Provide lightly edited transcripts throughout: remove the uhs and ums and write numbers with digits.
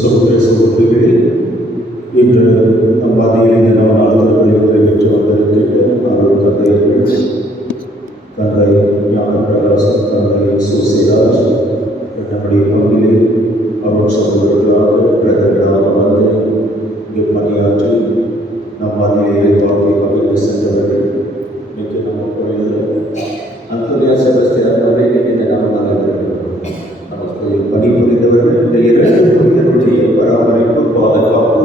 சகோதர சகோதரிகளே, இன்று நம் பாதையில் இந்த நாளாளர்களை நிறைவேற்றி வந்திருக்கின்ற தந்தையர்கள், தந்தை ஞானப்பிரகாசம், தந்தை சோசிராஜ், நம்முடைய பங்கிலே அவர் சகோதரர்களாக பிரதமராக வந்து இங்கு பணியாற்றி நம் பாதையிலே பார்த்து பகிர்ந்து சென்றவர்கள். இன்னைக்கு நம்ம அந்தோனியா செபஸ்தியான் அவரை இந்த நாமமாக நமக்கு பணிபுரிந்தவர்கள். இந்த இரண்டு புனிதர்களுடைய பராமரிப்பு, பாதுகாப்பு,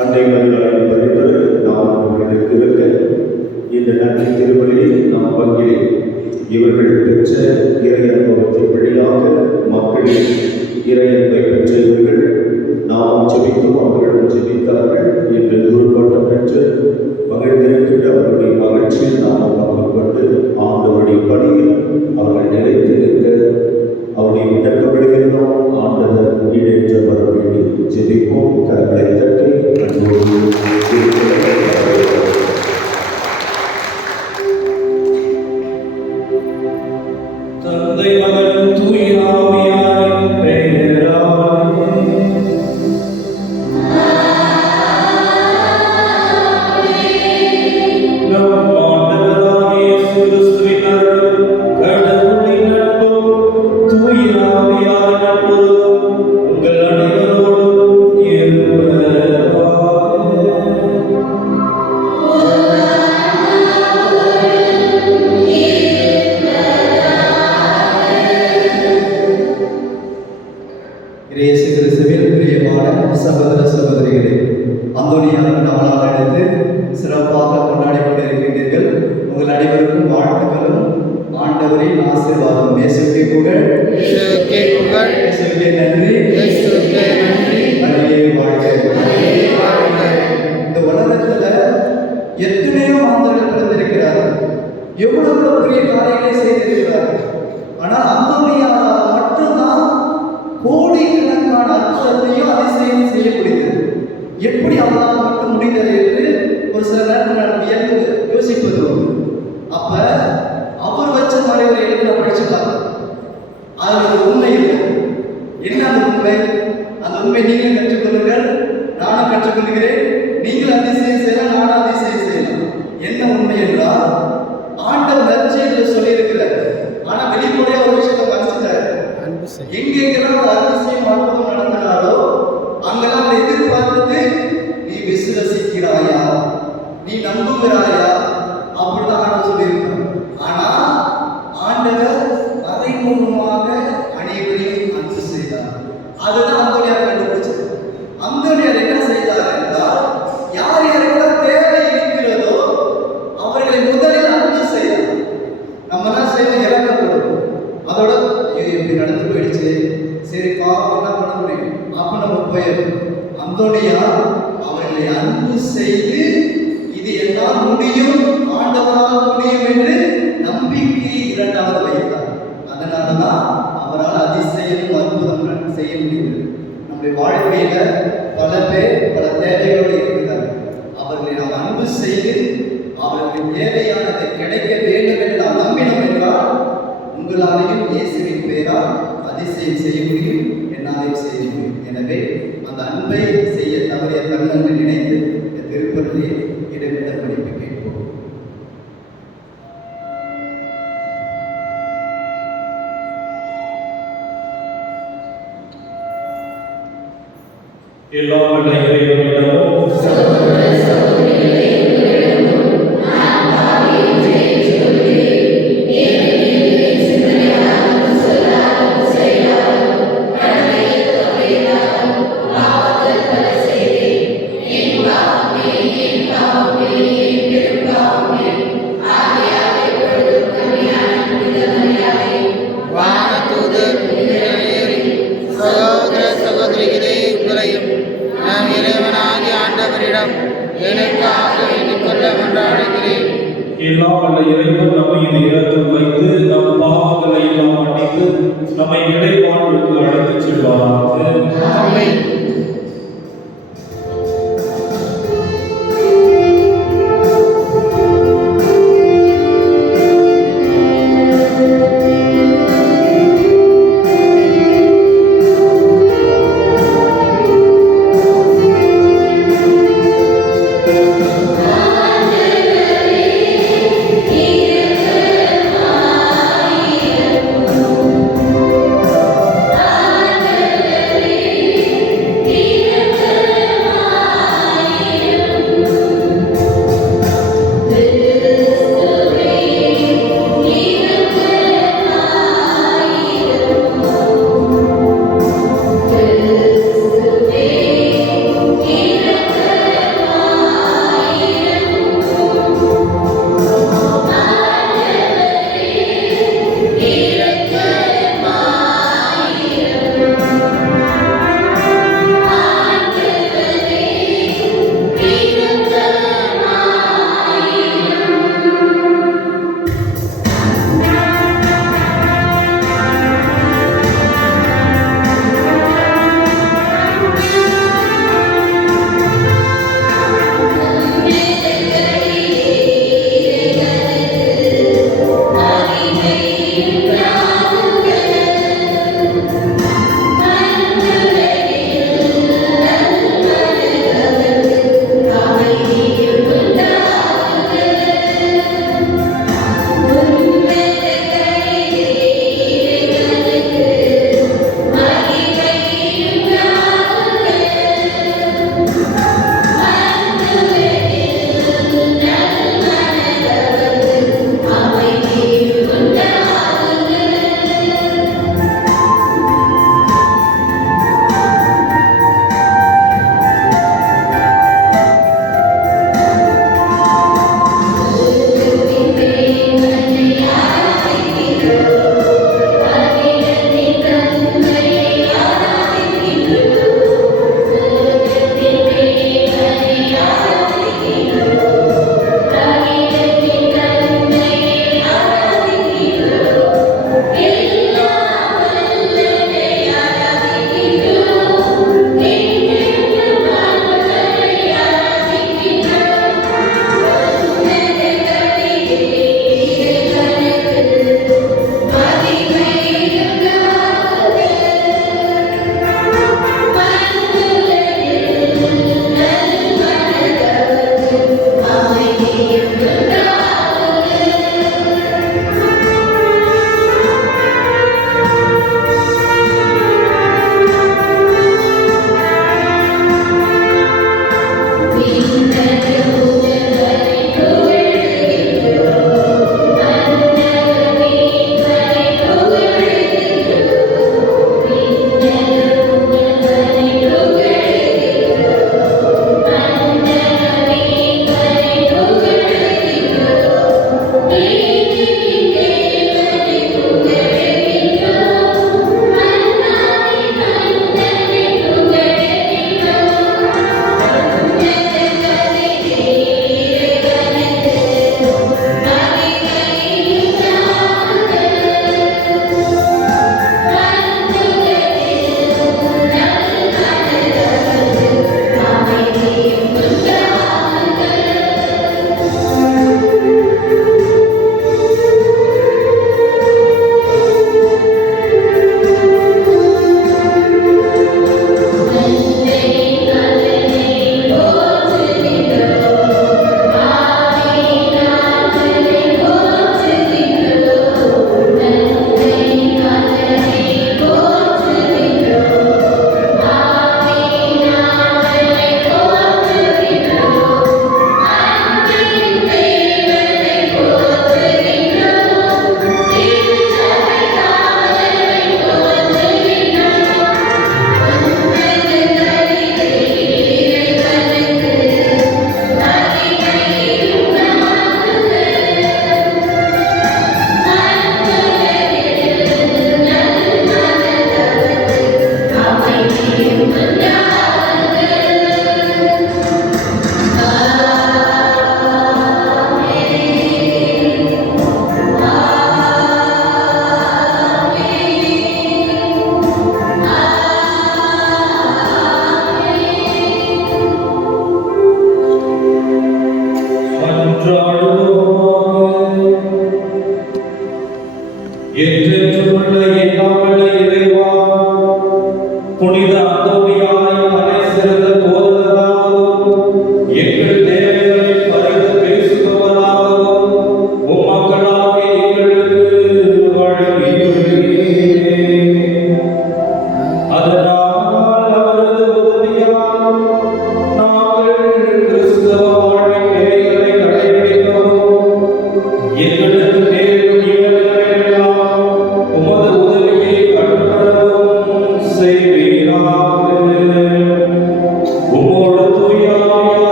அன்னை மரியாதையின் பரிந்துரை நாம் அவர்களுக்கு இருக்க இந்த நன்றி திருவள்ளியை நாம் பங்கிலே இவர்கள் பெற்ற இறை அனுபவத்தின் வழியாக மக்களில் இறை அன்பை பெற்ற இவர்கள் நாம் ஜெபித்தோம், அவர்களும் ஜெபித்தார்கள். இன்று குருப்பட்டம் பெற்று மகிழ்ந்திருக்கின்ற அவர்களுடைய மகிழ்ச்சியில் நாம் பங்கு கொண்டு ஆண்டவருடைய பணியில் அவர்கள் நிலைத்து நிற்க அவருடைய விண்ணப்பப்படுகிறோம். ஆண்டவர் ஈடேற்ற வர வேண்டி ஜெபிப்போம். கரங்களை தட்டி தந்தை மகன் தூய ஆவியாரின் பெயராலே நம் ஆண்டவராகிய இயேசு கிறிஸ்துவின் அருளும் கடவுளின் அன்பும் தூய ஆவியாரின் நட்புறவும் உங்கள் அனைவரோடும் இருப்பதாக. இயேசு கிறிஸ்துவில் பிரியமான சகோதர சகோதரிகளே, அந்தோனியா நாளாக எடுத்து சிறப்பாக கொண்டாடி கொண்டிருக்கின்றீர்கள். உங்கள் அனைவருக்கும் வாழ்த்துக்களும் ஆண்டவரின் ஆசீர்வாதம். இயேசுவுக்கே புகழ், இயேசுவுக்கே நன்றி, அடியே வாழ்க. இந்த உலகத்துல எத்தனையோ மாந்தர்கள் பிறந்திருக்கிறார்கள், எவ்வளவு பெரிய காரியங்களை செய்திருக்கிறார்கள். ஆனால் அந்தோனியாரால் மட்டும்தான் கோடிக்கணக்கான அற்புதத்தையும் அதிசயம் செய்ய முடிந்தது. எப்படி அவரால் மட்டும் முடிந்தது என்று ஒரு சில நேரத்தில் நான் வியந்து யோசிப்பது உண்டு. அப்ப அவர் வச்ச மாதிரி ஒரு எழுதி நான் படிச்சு பார்த்தேன். அதில் ஒரு உண்மை இல்லை. என்ன அந்த உண்மை? அந்த உண்மை நீங்களும் கற்றுக்கொள்ளுங்கள், நானும் கற்றுக்கொள்கிறேன். நீங்கள் அதிசயம் செய்யலாம், நானும் அதிசயம் செய்யலாம். என்ன உண்மை என்றால், ஆண்டவர் நற்செய்தியில் சொல்லியிருக்கிறார். ஆனா வெளிப்படையாக ஒரு விஷயத்தை மறைச்சிட்டாரு. எங்கெங்கெல்லாம் அதிசயம் அற்புதம் நடந்தனாலோ அங்கெல்லாம் எதிர்பார்த்தது, நீ விசுவசிக்கிறாயா, நீ நம்புகிறாயா, அப்படிதான் ஆண்டவர் சொல்லியிருக்கார். ஆனா ஆண்டவர் மறைமுகமாக அனைவரையும் அன்பு செய்தார். அதுதான் அந்தோனியார் கண்டுபிடிச்சது. அந்தோனியார் என்ன செய்தார் என்றால், யார் யாருக்கெல்லாம் தேவை இருக்கிறதோ அவர்களை முதலில் அன்பு செய்தார். நம்ம தான் செய்வோம், இறக்கப்படும். அதோட இப்படி நடந்து போயிடுச்சு, சரி பாவம் என்ன பண்ண முடியும், அப்ப நம்ம போயிடும். அந்தோனியா அவர்களை அன்பு செய்து இது என்னால் முடியும், ஆண்டவரால் முடியும் என்று நம்பிக்கை இரண்டாவது வைத்தார். அதனாலதான் அவரால் அதிசயம் அற்புதம் செய்ய முடியும். நம்முடைய வாழ்க்கையில பல பேர் பல தேவைகளோடு இருக்கிறார்கள். அவர்களை நாம் அன்பு செய்து அவர்களுக்கு தேவையானதை கிடைக்க வேண்டும் என்று நாம் நம்பினோம் என்றால், உங்களாலையும் இயேசுவின் பெயரால் அதிசயம் செய்ய முடியும், என்னாலையும் செய்ய முடியும். எனவே அந்த அன்பை செய்ய தவறிய தருணங்கள் நினைத்து இந்த திருப்பதியை இடைவிட படிப்பு கேட்போம். எல்லாம் வல்ல இறைவனிடமும் Amen. நம் இறைவனாகிய ஆண்டவரிடம் எனக்காக வேண்டிக் கொள்ள கொண்டாடுகிறேன். எல்லாம் வல்ல இறைவன் நம்மை இது இரக்கம் வைத்து நம் பாவங்களை எல்லாம் மன்னித்து நம்மை நிலை வாழ்வுக்கு அழைத்துச் செல்வாராக. ஆமென்.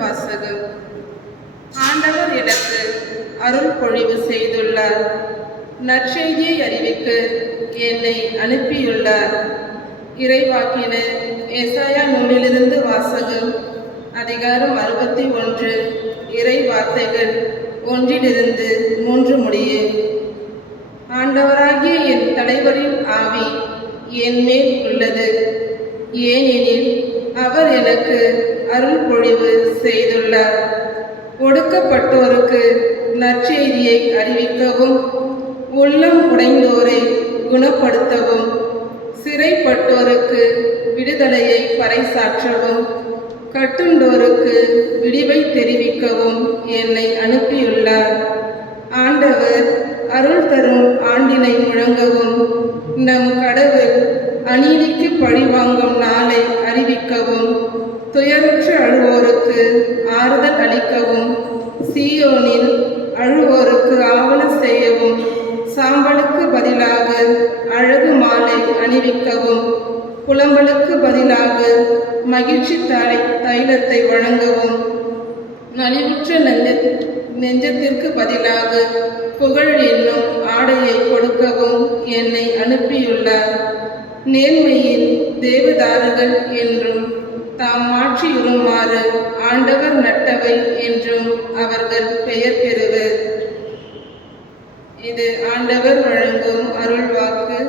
வாசகம். ஆண்டவர் எனக்கு அருள் பொழிவு செய்துள்ளார். நற்செய்தியை அறிவிக்க என்னை அனுப்பியுள்ளார். இறைவாக்கினர் ஏசாயா நூலிலிருந்து வாசகம். அதிகாரம் 61. இறை வார்த்தைகள் 1-3 முடிய. ஆண்டவராகிய என் தலைவரின் ஆவி என் மேல் உள்ளது. ஏனெனில் அவர் எனக்கு அருள் பொழிவு செய்துள்ளார். ஒடுக்கப்பட்டோருக்கு நற்செய்தியை அறிவிக்கவும், உள்ளம் உடைந்தோரை குணப்படுத்தவும், சிறைப்பட்டோருக்கு விடுதலையை பறைசாற்றவும், கட்டுண்டோருக்கு விடிவை தெரிவிக்கவும் என்னை அனுப்பியுள்ளார். ஆண்டவர் அருள் தரும் ஆண்டினை முழங்கவும், நம் கடவுள் அநீதிக்கு பழிவாங்கும் நாளை அறிவிக்கவும், துயருற்று அழுவோருக்கு ஆறுதல் அளிக்கவும், சீயோனில் அழுவோருக்கு ஆவண செய்யவும், சாம்பலுக்கு பதிலாக அழகு மாலை அணிவிக்கவும், புலம்பலுக்கு பதிலாக மகிழ்ச்சி தைலத்தை வழங்கவும், நலிவுற்ற நெஞ்சத்திற்கு பதிலாக புகழ் என்னும் ஆடையை கொடுக்கவும் என்னை அனுப்பியுள்ளார். நேர்மையின் தேவதாருகள் என்றும் தாம் மாற்றியுறுமாறு ஆண்டவர் நட்டவை என்றும் அவர்கள் பெயர் பெறுவர். இது ஆண்டவர் வழங்கும் அருள் வாக்கு.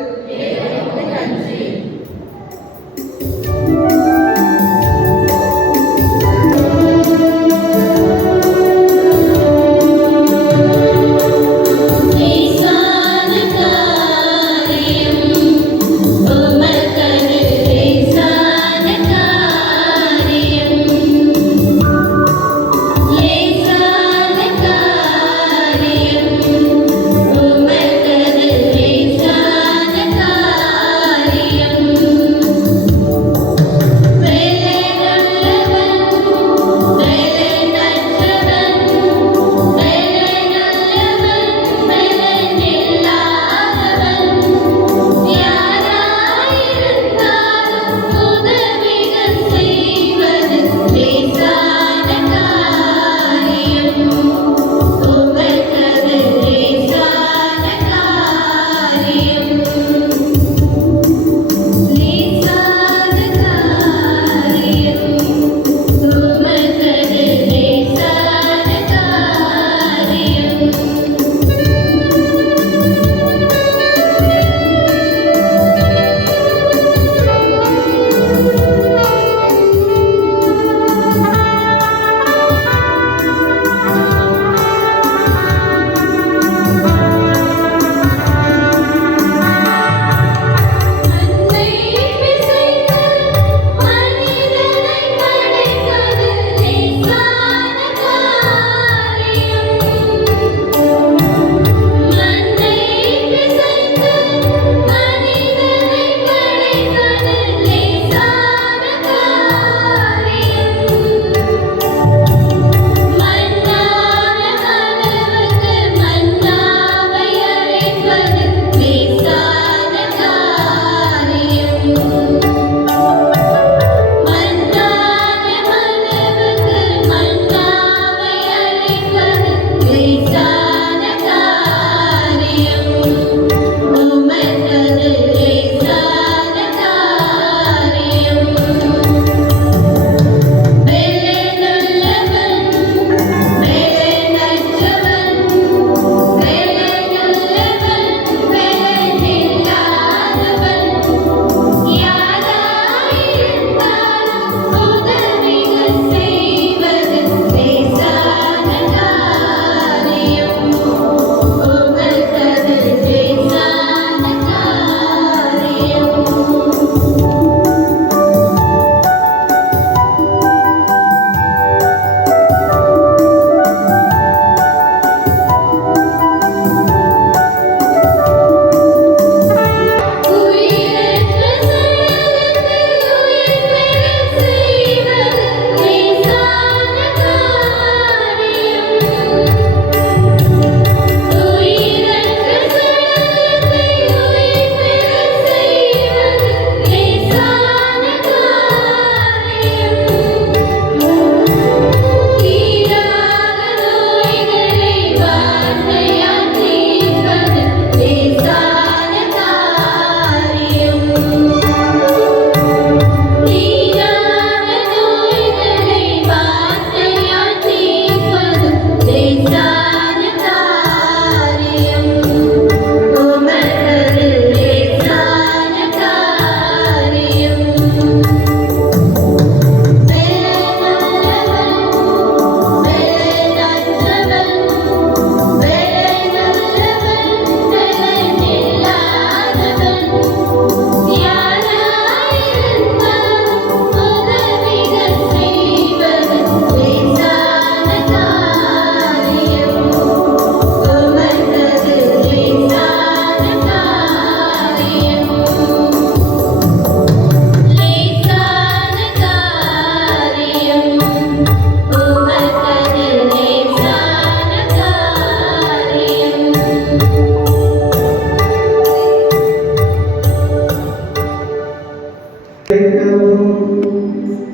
அறிவிக்கவும்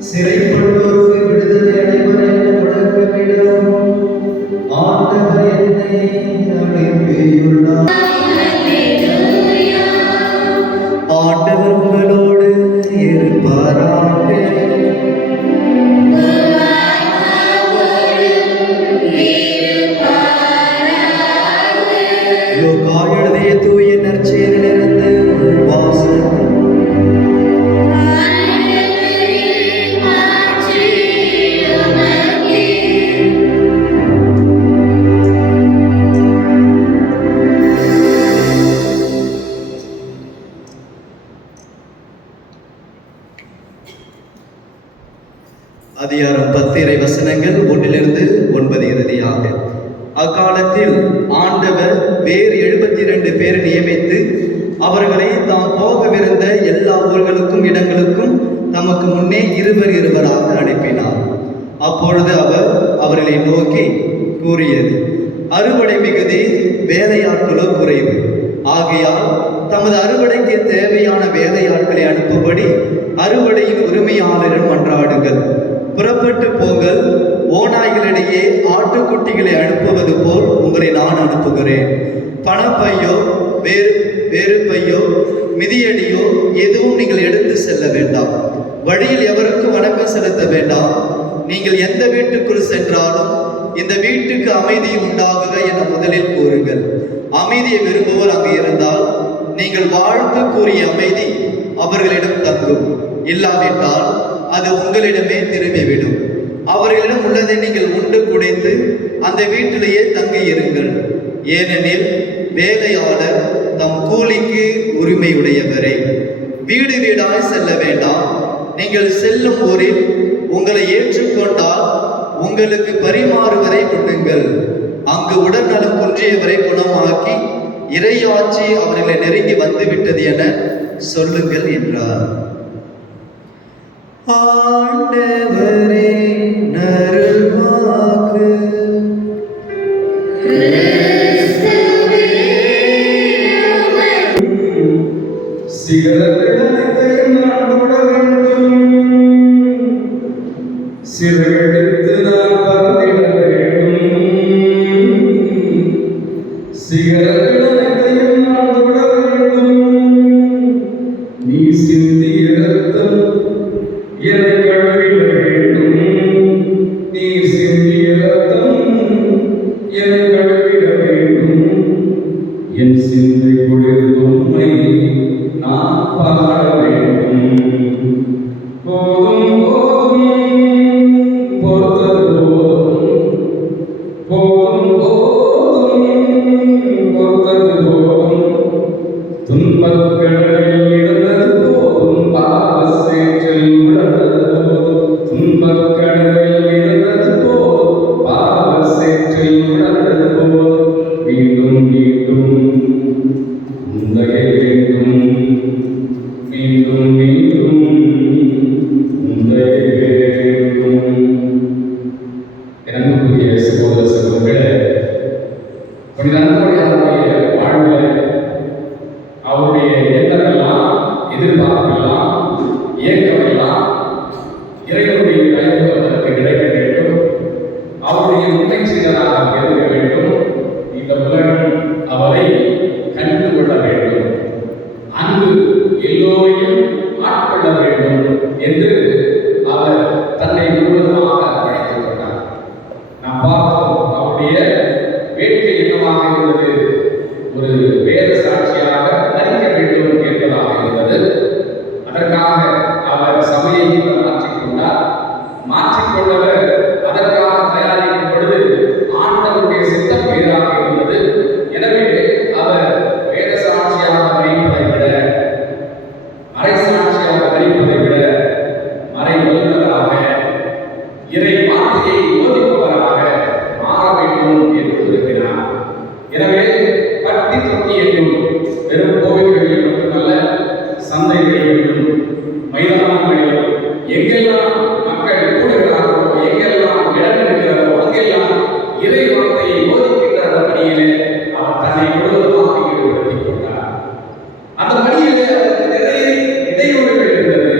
சிறைப்பட்டோருக்கு விடுதலை அடைவர் என முழக்கமிடவும் ஆண்டவர் என்னை அனுப்பியுள்ளார். ஆண்டவர் உங்களோடு இருப்பாராக. லூக்கா எழுதிய தூய நற்செய்தியிலிருந்து வாசகம். அதிகாரம் 10 இறை வசனங்கள் 1-9 இறுதியாக. அக்காலத்தில் ஆண்டவர் வேறு 72 பேரை நியமித்து அவர்களை தாம் போகவிருந்த எல்லா ஊர்களுக்கும் இடங்களுக்கும் தமக்கு முன்னே இருவராக அனுப்பினார். அப்பொழுது அவர் அவர்களை நோக்கி கூறியது, அறுவடை மிகுதி, வேலையாட்களோ குறைவு. ஆகையால் தமது அறுவடைக்கு தேவையான வேலையாட்களை அனுப்பும்படி அறுவடையின் உரிமையாளரிடம் மன்றாடுங்கள். புறப்பட்டு போங்கள். ஓநாய்களிடையே ஆட்டுக்குட்டிகளை அனுப்புவது போல் உங்களை நான் அனுப்புகிறேன். பணப்பையோ வேறு பையோ மிதியடியோ எதுவும் நீங்கள் எடுத்து செல்ல வேண்டாம். வழியில் எவருக்கும் வணக்கம் செலுத்த வேண்டாம். நீங்கள் எந்த வீட்டுக்குள் சென்றாலும் இந்த வீட்டுக்கு அமைதி உண்டாகுக என முதலில் கூறுங்கள். அமைதியை விரும்புவோர் அங்கு இருந்தால் நீங்கள் வாழ்த்து கூறிய அமைதி அவர்களிடம் தங்கும். இல்லாவிட்டால் அது உங்களிடமே திரும்பிவிடும். அவர்களிடம் உள்ளதை நீங்கள் உண்டு குடைந்து அந்த வீட்டிலேயே தங்கியிருங்கள். ஏனெனில் வேலையாளர் தம் கூலிக்கு உரிமையுடையவரே. வீடு வீடாய் செல்ல வேண்டாம். நீங்கள் செல்லும் ஊரில் உங்களை ஏற்றுக்கொண்டால் உங்களுக்கு பரிமாறுவரை கொள்ளுங்கள். அங்கு உடல்நலம் குன்றியவரை குணமாக்கி இறையாட்சி அவர்களை நெருங்கி வந்துவிட்டது என சொல்லுங்கள் என்றார். ஆண்டவரே நருள்வாக்கு. சிகரத்தை நான் தொட வேண்டும், சிறகெடுத்து நான் பறந்திட வேண்டும். சிகரத்தையும் நான் தொட வேண்டும். நீ சிந்திய ரத்தம் என்னை கழுவிட வேண்டும். நீ சிந்திய ரத்தம் என்னை கழுவிட வேண்டும். என் சிந்தை குளிர்ந்த உண்மை நான் பாட வேண்டும். போதும் போதும் பொறுத்தது போதும். போதும் போதும் பொறுத்தது போதும். துன்பக்கடலில் இருந்தது போதும். பாவ சேற்றில் உழந்தது போதும். துன்பக்கடலில் இருந்தது போதும். பாவ சேற்றில் உழந்தது போதும். மீண்டும் மீண்டும் உந்தையை வேண்டும். மீண்டும் மீண்டும் உந்தையை வேண்டும். எனக்குரிய சகோதர சகோதரர்களே, புனித அந்தோனியாருடைய வாழ்வில் அவருடைய எண்ணமெல்லாம், எதிர்பார்ப்பெல்லாம், இயக்கமெல்லாம் இறைவனுடைய தயவு அதற்கு கிடைக்க வேண்டும். அவருடைய உண்மை செய்ததாக இருக்க வேண்டும். இந்த உலகம் அவரை கண்டு கொள்ள வேண்டும். அன்பு எல்லோரையும் ஆட்கொள்ள வேண்டும் என்று அவர் தன்னை முழுவதுமாக அர்ப்பணித்துக் கொண்டார். நாம் பார்த்தோம், அவருடைய வேட்கை என்னவாக இருந்தது? ஒரு வேத சாட்சியாக மறிக்க வேண்டும் என்பதாக இருந்தது. அதற்காக அவர் சபையை மாற்றிக்கொண்டார். மாற்றிக்கொண்டவர் அதற்காக தயாரிக்கும் பொழுது ஆண்டவருடைய சித்தம் வேறாக இருந்தது. எனவே அவர் வேத சாட்சியாக மறிப்பதை விட, மறை சாட்சியாக மறிப்பதை விட, மறை வல்லுநராக, இறை வார்த்தையை போதிப்பவராக மாற வேண்டும் என்று விரும்பினார். எனவே பட்டி தொட்டி என்றும் வெறும் கோவில்களில் மட்டுமல்ல, சந்தைகளிலும் மைதானங்களிலும் எங்கெல்லாம் மக்கள் கூடுகிறார்களோ, எங்கெல்லாம் இடம் இருக்கிறதோ, அங்கெல்லாம் இறை வார்த்தையை போதிக்கின்ற அந்த பணியிலே அவர் தன்னை முழுவதுமாக ஈடுபடுத்திக் கொண்டார். அந்த பணியிலே அவருக்கு நிறைய இடையூறுகள் இருந்தது.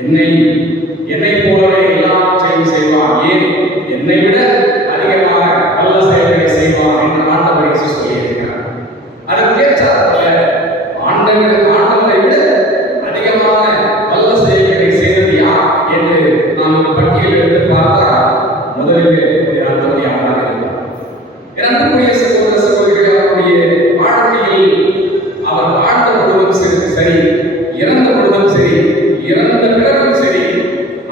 என்னை போலவே எல்லாவற்றையும் செய்வான், ஏன் என்னை விட அதிகமாக நல்ல செயல்களை செய்வான் என்று ஆண்டவர் இயேசு சொல்லியிருக்கிறார். அதற்கேற்றாற்போல ஆண்டவரை விட அதிகமான நல்ல செயல்களை செய்தது யார் என்று நாம் பட்டியல் எடுத்து பார்த்தால் முதலில் அந்தோனியாராக இருந்தார். இரண்டுக்குரிய சகோதர சகோதரிகள், அவருடைய வாழ்க்கையில் அவர் வாழ்ந்த பொழுதும் சரி, இறந்த பொழுதும் சரி, இறந்த பிறகும் சரி,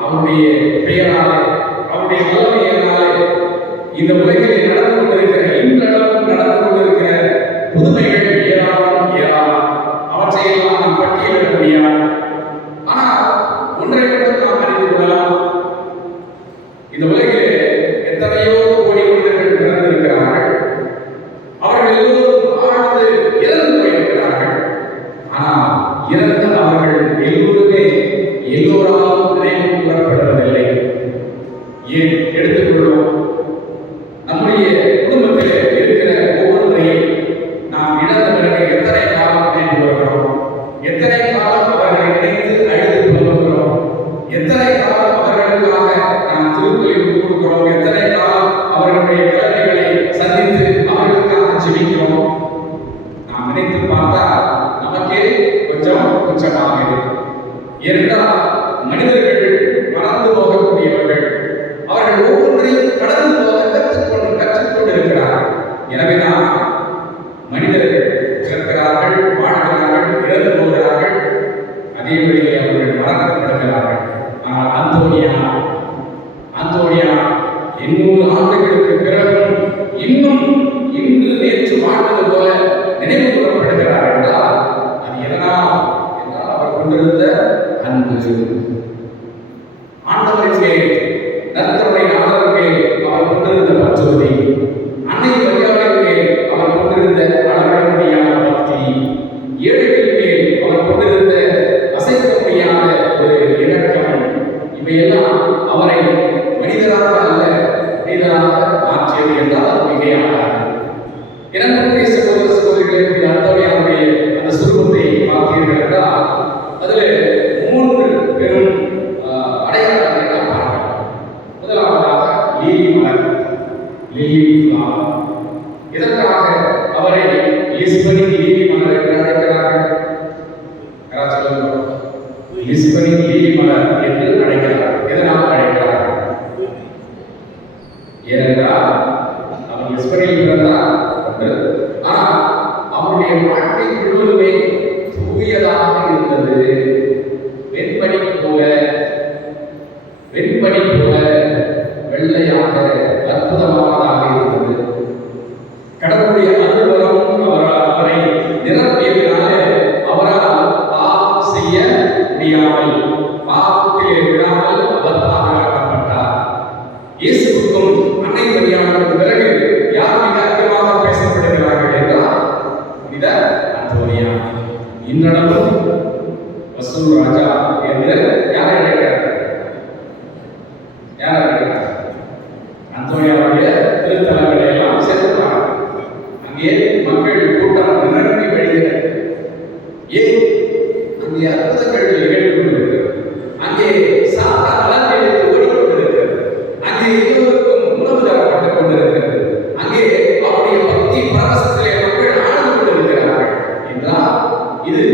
அவருடைய பெயராலே, அவருடைய வல்லமையினாலே இந்த உலகிலே நடந்து கொண்டிருக்கிற, இன்றளவும் நடந்து கொண்டிருக்கிற புதுமைகள் ஏராளம் ஏராளம். அவற்றையெல்லாம் நாம் பட்டியலிட முடியாது. ஆனால் ஒன்றை மட்டும் நாம் அறிந்து கொள்ளலாம். இந்த உலகிலே எத்தனையோ கோடி மனிதர்கள் பிறந்திருக்கிறார்கள். அவர்கள் எல்லோரும் வாழ்ந்து இறந்து போயிருக்கிறார்கள். ஆனால் இறந்த அவர்கள் எல்லோருமே எல்லோராலும் நினைவு கூறப்படுவதில்லை. ஏன் எடுத்துக்கொள்வோம், நம்முடைய குடும்பத்தில் இருக்கிற ஒவ்வொன்றையும் நாம் இழந்த பிறகு எத்தனை காலம் நினைவு கூறுகிறோம், எத்தனை காலம் அவர்களை நினைத்து அழுது புலம்புகிறோம், எத்தனை காலம் அவர்களுக்காக நாம் திருப்பலிக்கு கொடுக்கிறோம், எத்தனை காலம் அவர்களுடைய கடமைகளை சந்தித்து அவர்களுக்காக ஜெபிக்கிறோம். நாம் நினைத்து பார்த்தால் நமக்கே கொஞ்சமாக இருக்கும். ஏனென்றால் மனிதர்கள் மறந்து போகக்கூடியவர்கள், அவர்கள் ஒவ்வொன்றையும் கடந்து போக கற்றுக்கொண்டிருக்கிறார்கள். எனவேதான் மனிதர்கள் பிறக்கிறார்கள், வாழ்கிறார்கள், இறந்து போகிறார்கள், அதே வழியில் அவர்கள் மறக்கப்படுகிறார்கள். ஆனால் அந்தோனியா 800 ஆண்டுகளுக்கு பிறகும் இன்னும் இன்று நேற்று வாழ்வது போல நினைவு கூறப்படுகிறார் என்றால் அது எதனால் என்றால் அவர் கொண்டிருந்த அன்பு. ஆண்டவரின் மேல், நற்கருணை நாதரின் மேல் அவர் கொண்டிருந்த பற்றுறுதி, அன்னை மரியாதையின் மேல் அவர் கொண்டிருந்த அளவிட முடியாத பக்தி, ஏழைகள் மேல் அவர் கொண்டிருந்த அசைக்க முடியாத ஒரு இரக்கம், இவையெல்லாம் அவரை மனிதராக அல்ல மனிதராக மாற்றியது என்றால் அது மிகையாகாது. இரண்டு சகோதர சகோதரிகளை அந்தோனியாருடைய அந்த சுரூபத்தை பார்த்தீர்கள் என்றால் அதில் 3 பெரும் அடையாளங்களை நாம் பார்க்கலாம். முதலாவதாக லீலி மலர், லில்லி ஃப்ளவர். இதற்காக அவரை லிஸ்பனின் லீலி மலர் என்று அழைக்கிறார்கள். லிஸ்பனின் லீலி மலர் என்று அழைக்கிறார். எதனால் அழைக்கிறார்? ஏனென்றால் அவர் லிஸ்பனில் பிறந்தார். ஆனால் அவருடைய வாழ்க்கை முழுவதுமே தூயதாக இருந்தது. வெண்பனி போல வெள்ளையாக அற்புதமானதாக இருந்தது. கடவுளுடைய அனுபவம் அவரை நிரப்பியதினாலே அவரால் பாவம் செய்ய முடியாமல், பாவத்திலே விடாமல் அவர் பாதுகாக்கப்பட்டார். இயேசுவுக்கும் அன்னை மரியாதைக்கும் பிறகு யார் மிக அதிகமாக பேசப்படுகிறார்கள் என்றால் புனித அந்தோனியா. இன்றளவும் வசூல் ராஜா என்று யாரை அழைக்கிறார்? அந்தோனியாவுடைய திருத்தலங்களை எல்லாம் சென்றார். அங்கே மக்கள் கூட்டம் நிரம்பி வழிகிறது. ஏன்? அங்கே அற்புதங்கள் நிகழ்ந்து கொண்டிருக்கிறது. அங்கே சாத்தான் அலங்கரித்து ஓடிக்கொண்டிருக்கிறது. அங்கே எல்லோருக்கும் உணவு தரப்பட்டுக் கொண்டிருக்கிறது. அங்கே அவருடைய பக்தி பரவசத்திலே மக்கள் ஆழ்ந்து கொண்டிருக்கிறார்கள் என்றால் இது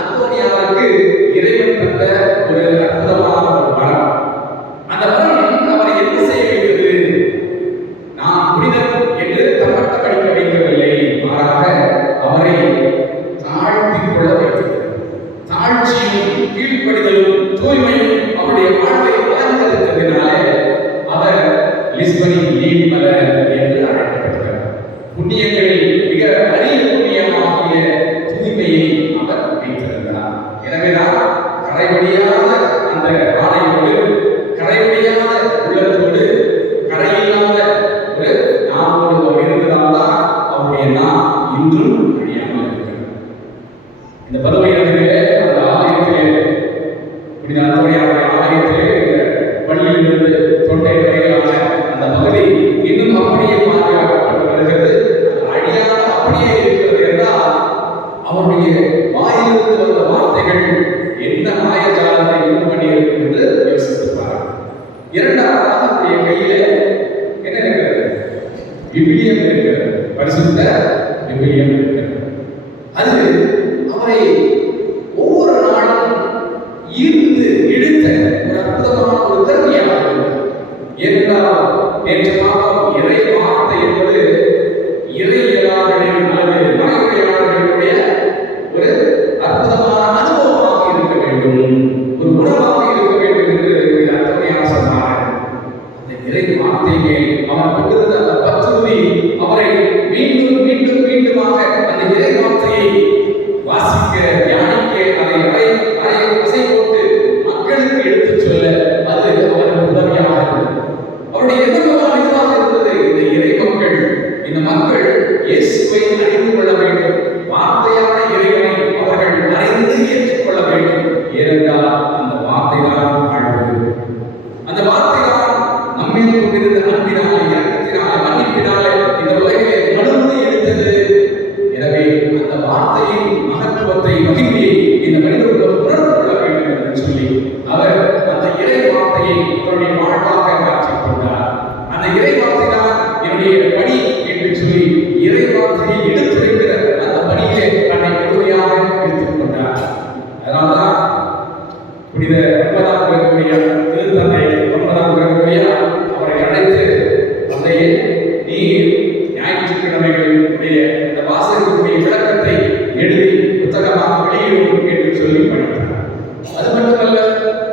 அந்தோனியாவுக்கு இறைவன் தந்த ஒரு அற்புதமான ஒரு வரம். அந்த வரம் அவரை என்ன செய்ய வைத்தது? நான் புனிதன் என்று தப்பட்ட படிக்க வைக்கவில்லை, மாறாக அவரை தாழ்த்திக் கொள்ள வைத்தது. தாழ்ச்சியும் கீழ்ப்படிதலும் தூய்மையும் அவருடைய வாழ்வை வாழ்ந்ததினாலே அவர் லிஸ்பனின் லீலி மலர் என்று அழைக்கப்பட்டார். புண்ணியங்களில் மிக அரிய புண்ணியமாகிய தூய்மையை அவர் வைத்திருந்தார். எனவேதான் கரைவடியாத அந்த ஆடையோடு, கரைவடியாத உள்ளத்தோடு, கரையில்லாத ஒரு நாமோடு அவர் இருந்ததால்தான் அவருடைய நாம் இன்றும் அழியாமல் இருக்கிறது. இந்த பதுவை நகரிலே அந்த ஆலயத்திலே, புனித அந்தோனியாருடைய ஆலயத்திலே, இந்த பள்ளியிலிருந்து தொண்டை வரையிலான அந்த பகுதி இன்னும் அப்படியே பாதுகாக்கப்பட்டு வருகிறது. அழியாத அப்படியே இருக்கிறது என்றால் அவருடைய வாயிலிருந்து வந்த வார்த்தைகள் என்ன மாயஜாலத்தை உண்டு பண்ணி இழுத்த ஒரு அற்புதமான ஒரு கருவியாக இருந்தது. ஏனென்றால் நேற்று பார்த்தோம், இறை வார்த்தை என்பது இறையியலாளர்களின் அல்லது மறைவுரையாளர்களுடைய ஒரு அற்புதமான அனுபவமாக இருக்க வேண்டும், ஒரு குணமாக இருக்க வேண்டும் என்று அத்தனையாக சொன்னார். அந்த இறை வார்த்தையை அவர் கொண்டிருந்த அந்த பற்றுறுதி அவரை மீண்டும் மீண்டும் மீண்டுமாக அந்த இறை வார்த்தையை வாசிக்க, தியானிக்க, அதை அசை போட்டு மக்களுக்கு எடுத்துச் சொல்ல அது அவருக்கு உதவியாக இருந்தது. அவருடைய எதிர்பார்ப்பு இதுவாக இருந்தது. இந்த இறை மக்கள், இந்த மக்கள் இயேசுவை அறிந்து கொள்ள வேண்டும், வார்த்தையான இறைவனை அவர்கள் அறிந்து ஏற்றுக்கொள்ள வேண்டும். ஏனென்றால் அந்த வார்த்தை தான் வாழ்வு, அந்த வார்த்தை தான் நம்மில் கொண்டிருந்த அன்பினாலே, இரக்கத்தினாலே, மன்னிப்பினாலே இந்த உலகிலே மனுவை எடுத்தது. எனவே அந்த வார்த்தையின் மகத்துவத்தை, மகிமையை இந்த மனிதர்கள் உணர்ந்து கொள்ள வேண்டும் என்று சொல்லி அவர் அந்த இறை வார்த்தையை அவருடைய வாழ்வாக மாற்றிக் கொண்டார். அந்த இறை வார்த்தை தான் என்னுடைய பணி என்று சொல்லி இறை வார்த்தையை எடுத்துரைக்கிற அந்த பணியை தன்னை முழுமையாக எடுத்துக் கொண்டார். அதனால்தான் புனித 9ஆம் கிரகோரியா, திருத்தந்தை 9ஆம் கிரகோரியா அவரை அழைத்து, தந்தையே, நீ ஞாயிற்றுக்கிழமைகளுடைய இந்த வாசகர்களுடைய விளக்கத்தை எழுதி புத்தகமாக வெளியிடும் என்று சொல்லி படித்தார். அது மட்டுமல்ல,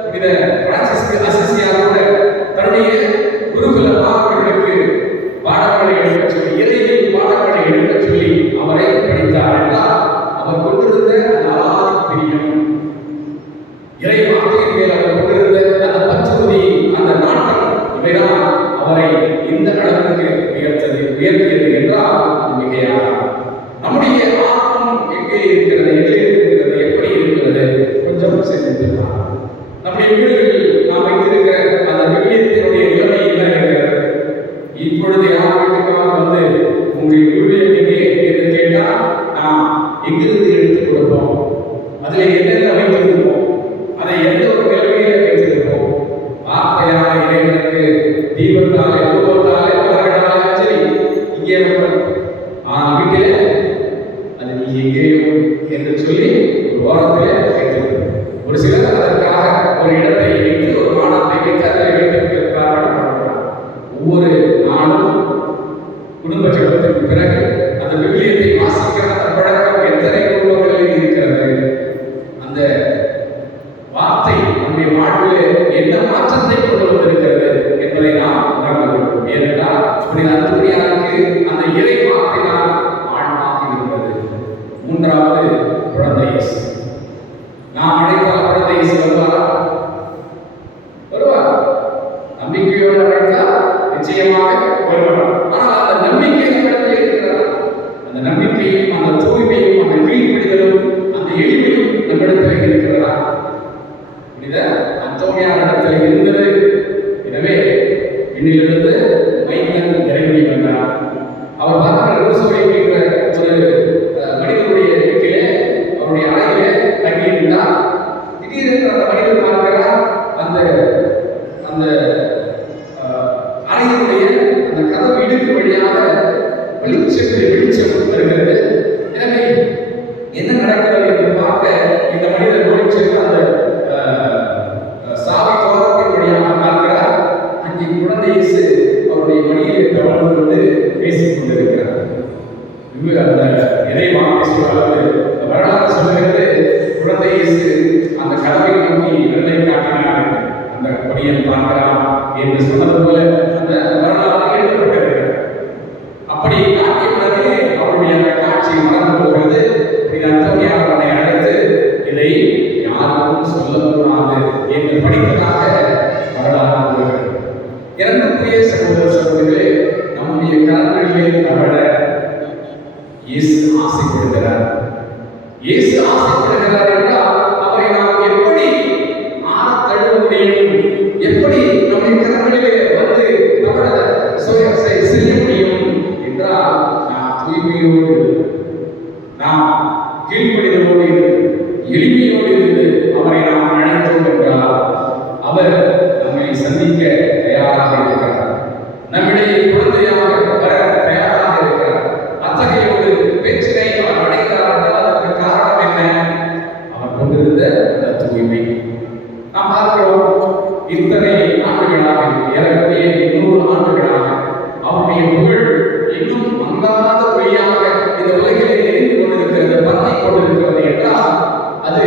புனித பிரான்சிஸ் அசிசியார் கூட தன்னுடைய குருகுல மாணவர்களுக்கு பாடங்களை எடுக்க சொல்லி, இறையில் பாடங்களை எடுக்க சொல்லி அவரை படித்தார் என்றால் அவர் கொண்டிருந்த அந்த அலாதி பிரியம், இறை வார்த்தையின் மேல் அவர் கொண்டிருந்த அந்த பற்றுறுதி, அந்த நாட்டம், இவைதான் அவரை இந்த அளவுக்கு உயர்த்தியது என்றால் மிகையாக. நம்முடைய ஆத்மம் எங்கே இருக்கிறது, எங்கே இருக்கிறது, எப்படி இருக்கிறது, கொஞ்சம் சிந்தித்துள்ளார். நம்முடைய வீடுகளில் நாம் வைத்திருக்கிற அந்த விவிலியத்தினுடைய நிலைமை என்ன இருக்கிறது? இப்பொழுது யார் வீட்டுக்காக வந்து உங்களுடைய விவிலியம் எங்கே என்று கேட்டால் நாம் எங்கிருந்து எடுத்துக் கொடுப்போம், அதில் என்னென்ன வைத்திருப்போம், அதை எந்த ஒரு நிலைமையில வைத்திருப்போம். வார்த்தையான இறைவனுக்கு தீபத்தாலே, ரூபத்தாலே, மலர்களாலே சரி இங்கே வீட்டிலே அது நீ எங்கேயோ என்று சொல்லி ஒரு ஓரத்திலே வைத்திருக்கிறது. ஒரு சிலர் அதற்காக ஒரு இடத்தை வைத்து, ஒரு மாடத்தை வைத்து அதில் வைத்திருக்கிறார்கள். ஒவ்வொரு நாளும் குடும்ப ஜெபத்திற்கு பிறகு அந்த விவிலியத்தை வாசிக்கிற அந்த பழக்கம் எத்தனை குடும்பங்களில் இருக்கிறது? அந்த வார்த்தை நம்முடைய வாழ்விலே என்ன மாற்றத்தை கொண்டு வந்திருக்கிறது என்பதை நாம் உணர்ந்து கொள்வோம். ஏனென்றால் அன்புடையாருக்கு அந்த இறை வார்த்தை தான் வாழ்வாக இருந்தது. மூன்றாவது, குழந்தை இயேசு. நாம் அழைத்தால் குழந்தை இயேசு வருவாரா? வருவார். நம்பிக்கையோடு அழைத்தால் நிச்சயமாக வருவார். ஆனால் அந்த நம்பிக்கை நம்மிடத்தில் இருக்கிறதா? அந்த நம்பிக்கையும், அந்த தூய்மையும், அந்த கீழ்ப்படிதலும், அந்த எளிமையும் நம்மிடத்தில் இருக்கிறதா? புனித அந்தோனியாரிடத்தில் இருந்தது. எனவே இன்னிலிருந்து மைந்தன் இறங்கி வந்தார். அவர் பார்க்கிற ரோசுவை என்ற ஒரு மனிதனுடைய வீட்டிலே, அவருடைய அறையிலே தங்கியிருந்தார். திடீரென்று அந்த மனிதன் பார்க்கிறார், அந்த அந்த அறையினுடைய அந்த கதவு இடுக்கு வழியாக வெளிச்சம் வருகிறது. எனவே என்ன நடக்கிறது என்று பார்க்க இந்த மனிதன் ஓடிச்சென்று அந்த சாவி துவாரத்தின் வழியாக பார்க்கிறார். அங்கே குழந்தை இயேசு அவருடைய மடியிலே தவழ்ந்து கொண்டு பேசிக் கொண்டிருக்கிறார். அந்த இறைவாக்கு வரலாறு சொல்லுகிறது, குழந்தை இயேசு அந்த கதவை நோக்கி வெள்ளை காட்டினார், அந்த படியன் பார்க்கிறான் என்று சொன்னது போல அந்த வரலாறு எழுதப்பட்டிருக்கிறது. அப்படி காட்டிய பிறகு அவருடைய அந்த காட்சி மறந்து போகிறது. அந்தோனியார் அவனை அழைத்து, இதை யாருக்கும் சொல்லக்கூடாது என்று படித்ததாக வரலாறு கூறுகிறது. இரண்டுக்குரிய சகோதர சகோதரிகளே, நம்முடைய கரங்களிலே தவழ இயேசு ஆசைப்படுகிறார். இயேசு ஆசைப்படுகிறார் என்றால் அவரை நாம் எப்படி தழுவ முடியும், எப்படி நம்முடைய கரங்களிலே வந்து தவழ செய்ய முடியும் என்றால் நாம் தூய்மையோடு, நாம் கீழ்ப்படிதலோடு, எளிமையோடு இருந்து அவரை நாம் அழைத்தோம் என்றால் அவர் நம்மை சந்திக்க தயாராக இருக்கிறார். நம்மிடையே குழந்தையாக வர தயாராக இருக்கிறார். அத்தகைய ஒரு பேச்சினை அவர் அடைகிறார் என்றால் அதற்கு காரணம் என்ன? நாம் பார்க்கிறோம் இத்தனை ஆண்டுகளாக, ஏறக்குறைய 200 ஆண்டுகளாக அவருடைய புகழ் இன்னும் மங்காத ஒளியாக இந்த உலகிலே எரிந்து கொண்டிருக்கிறது, பரவிக் கொண்டிருக்கிறது என்றால் அது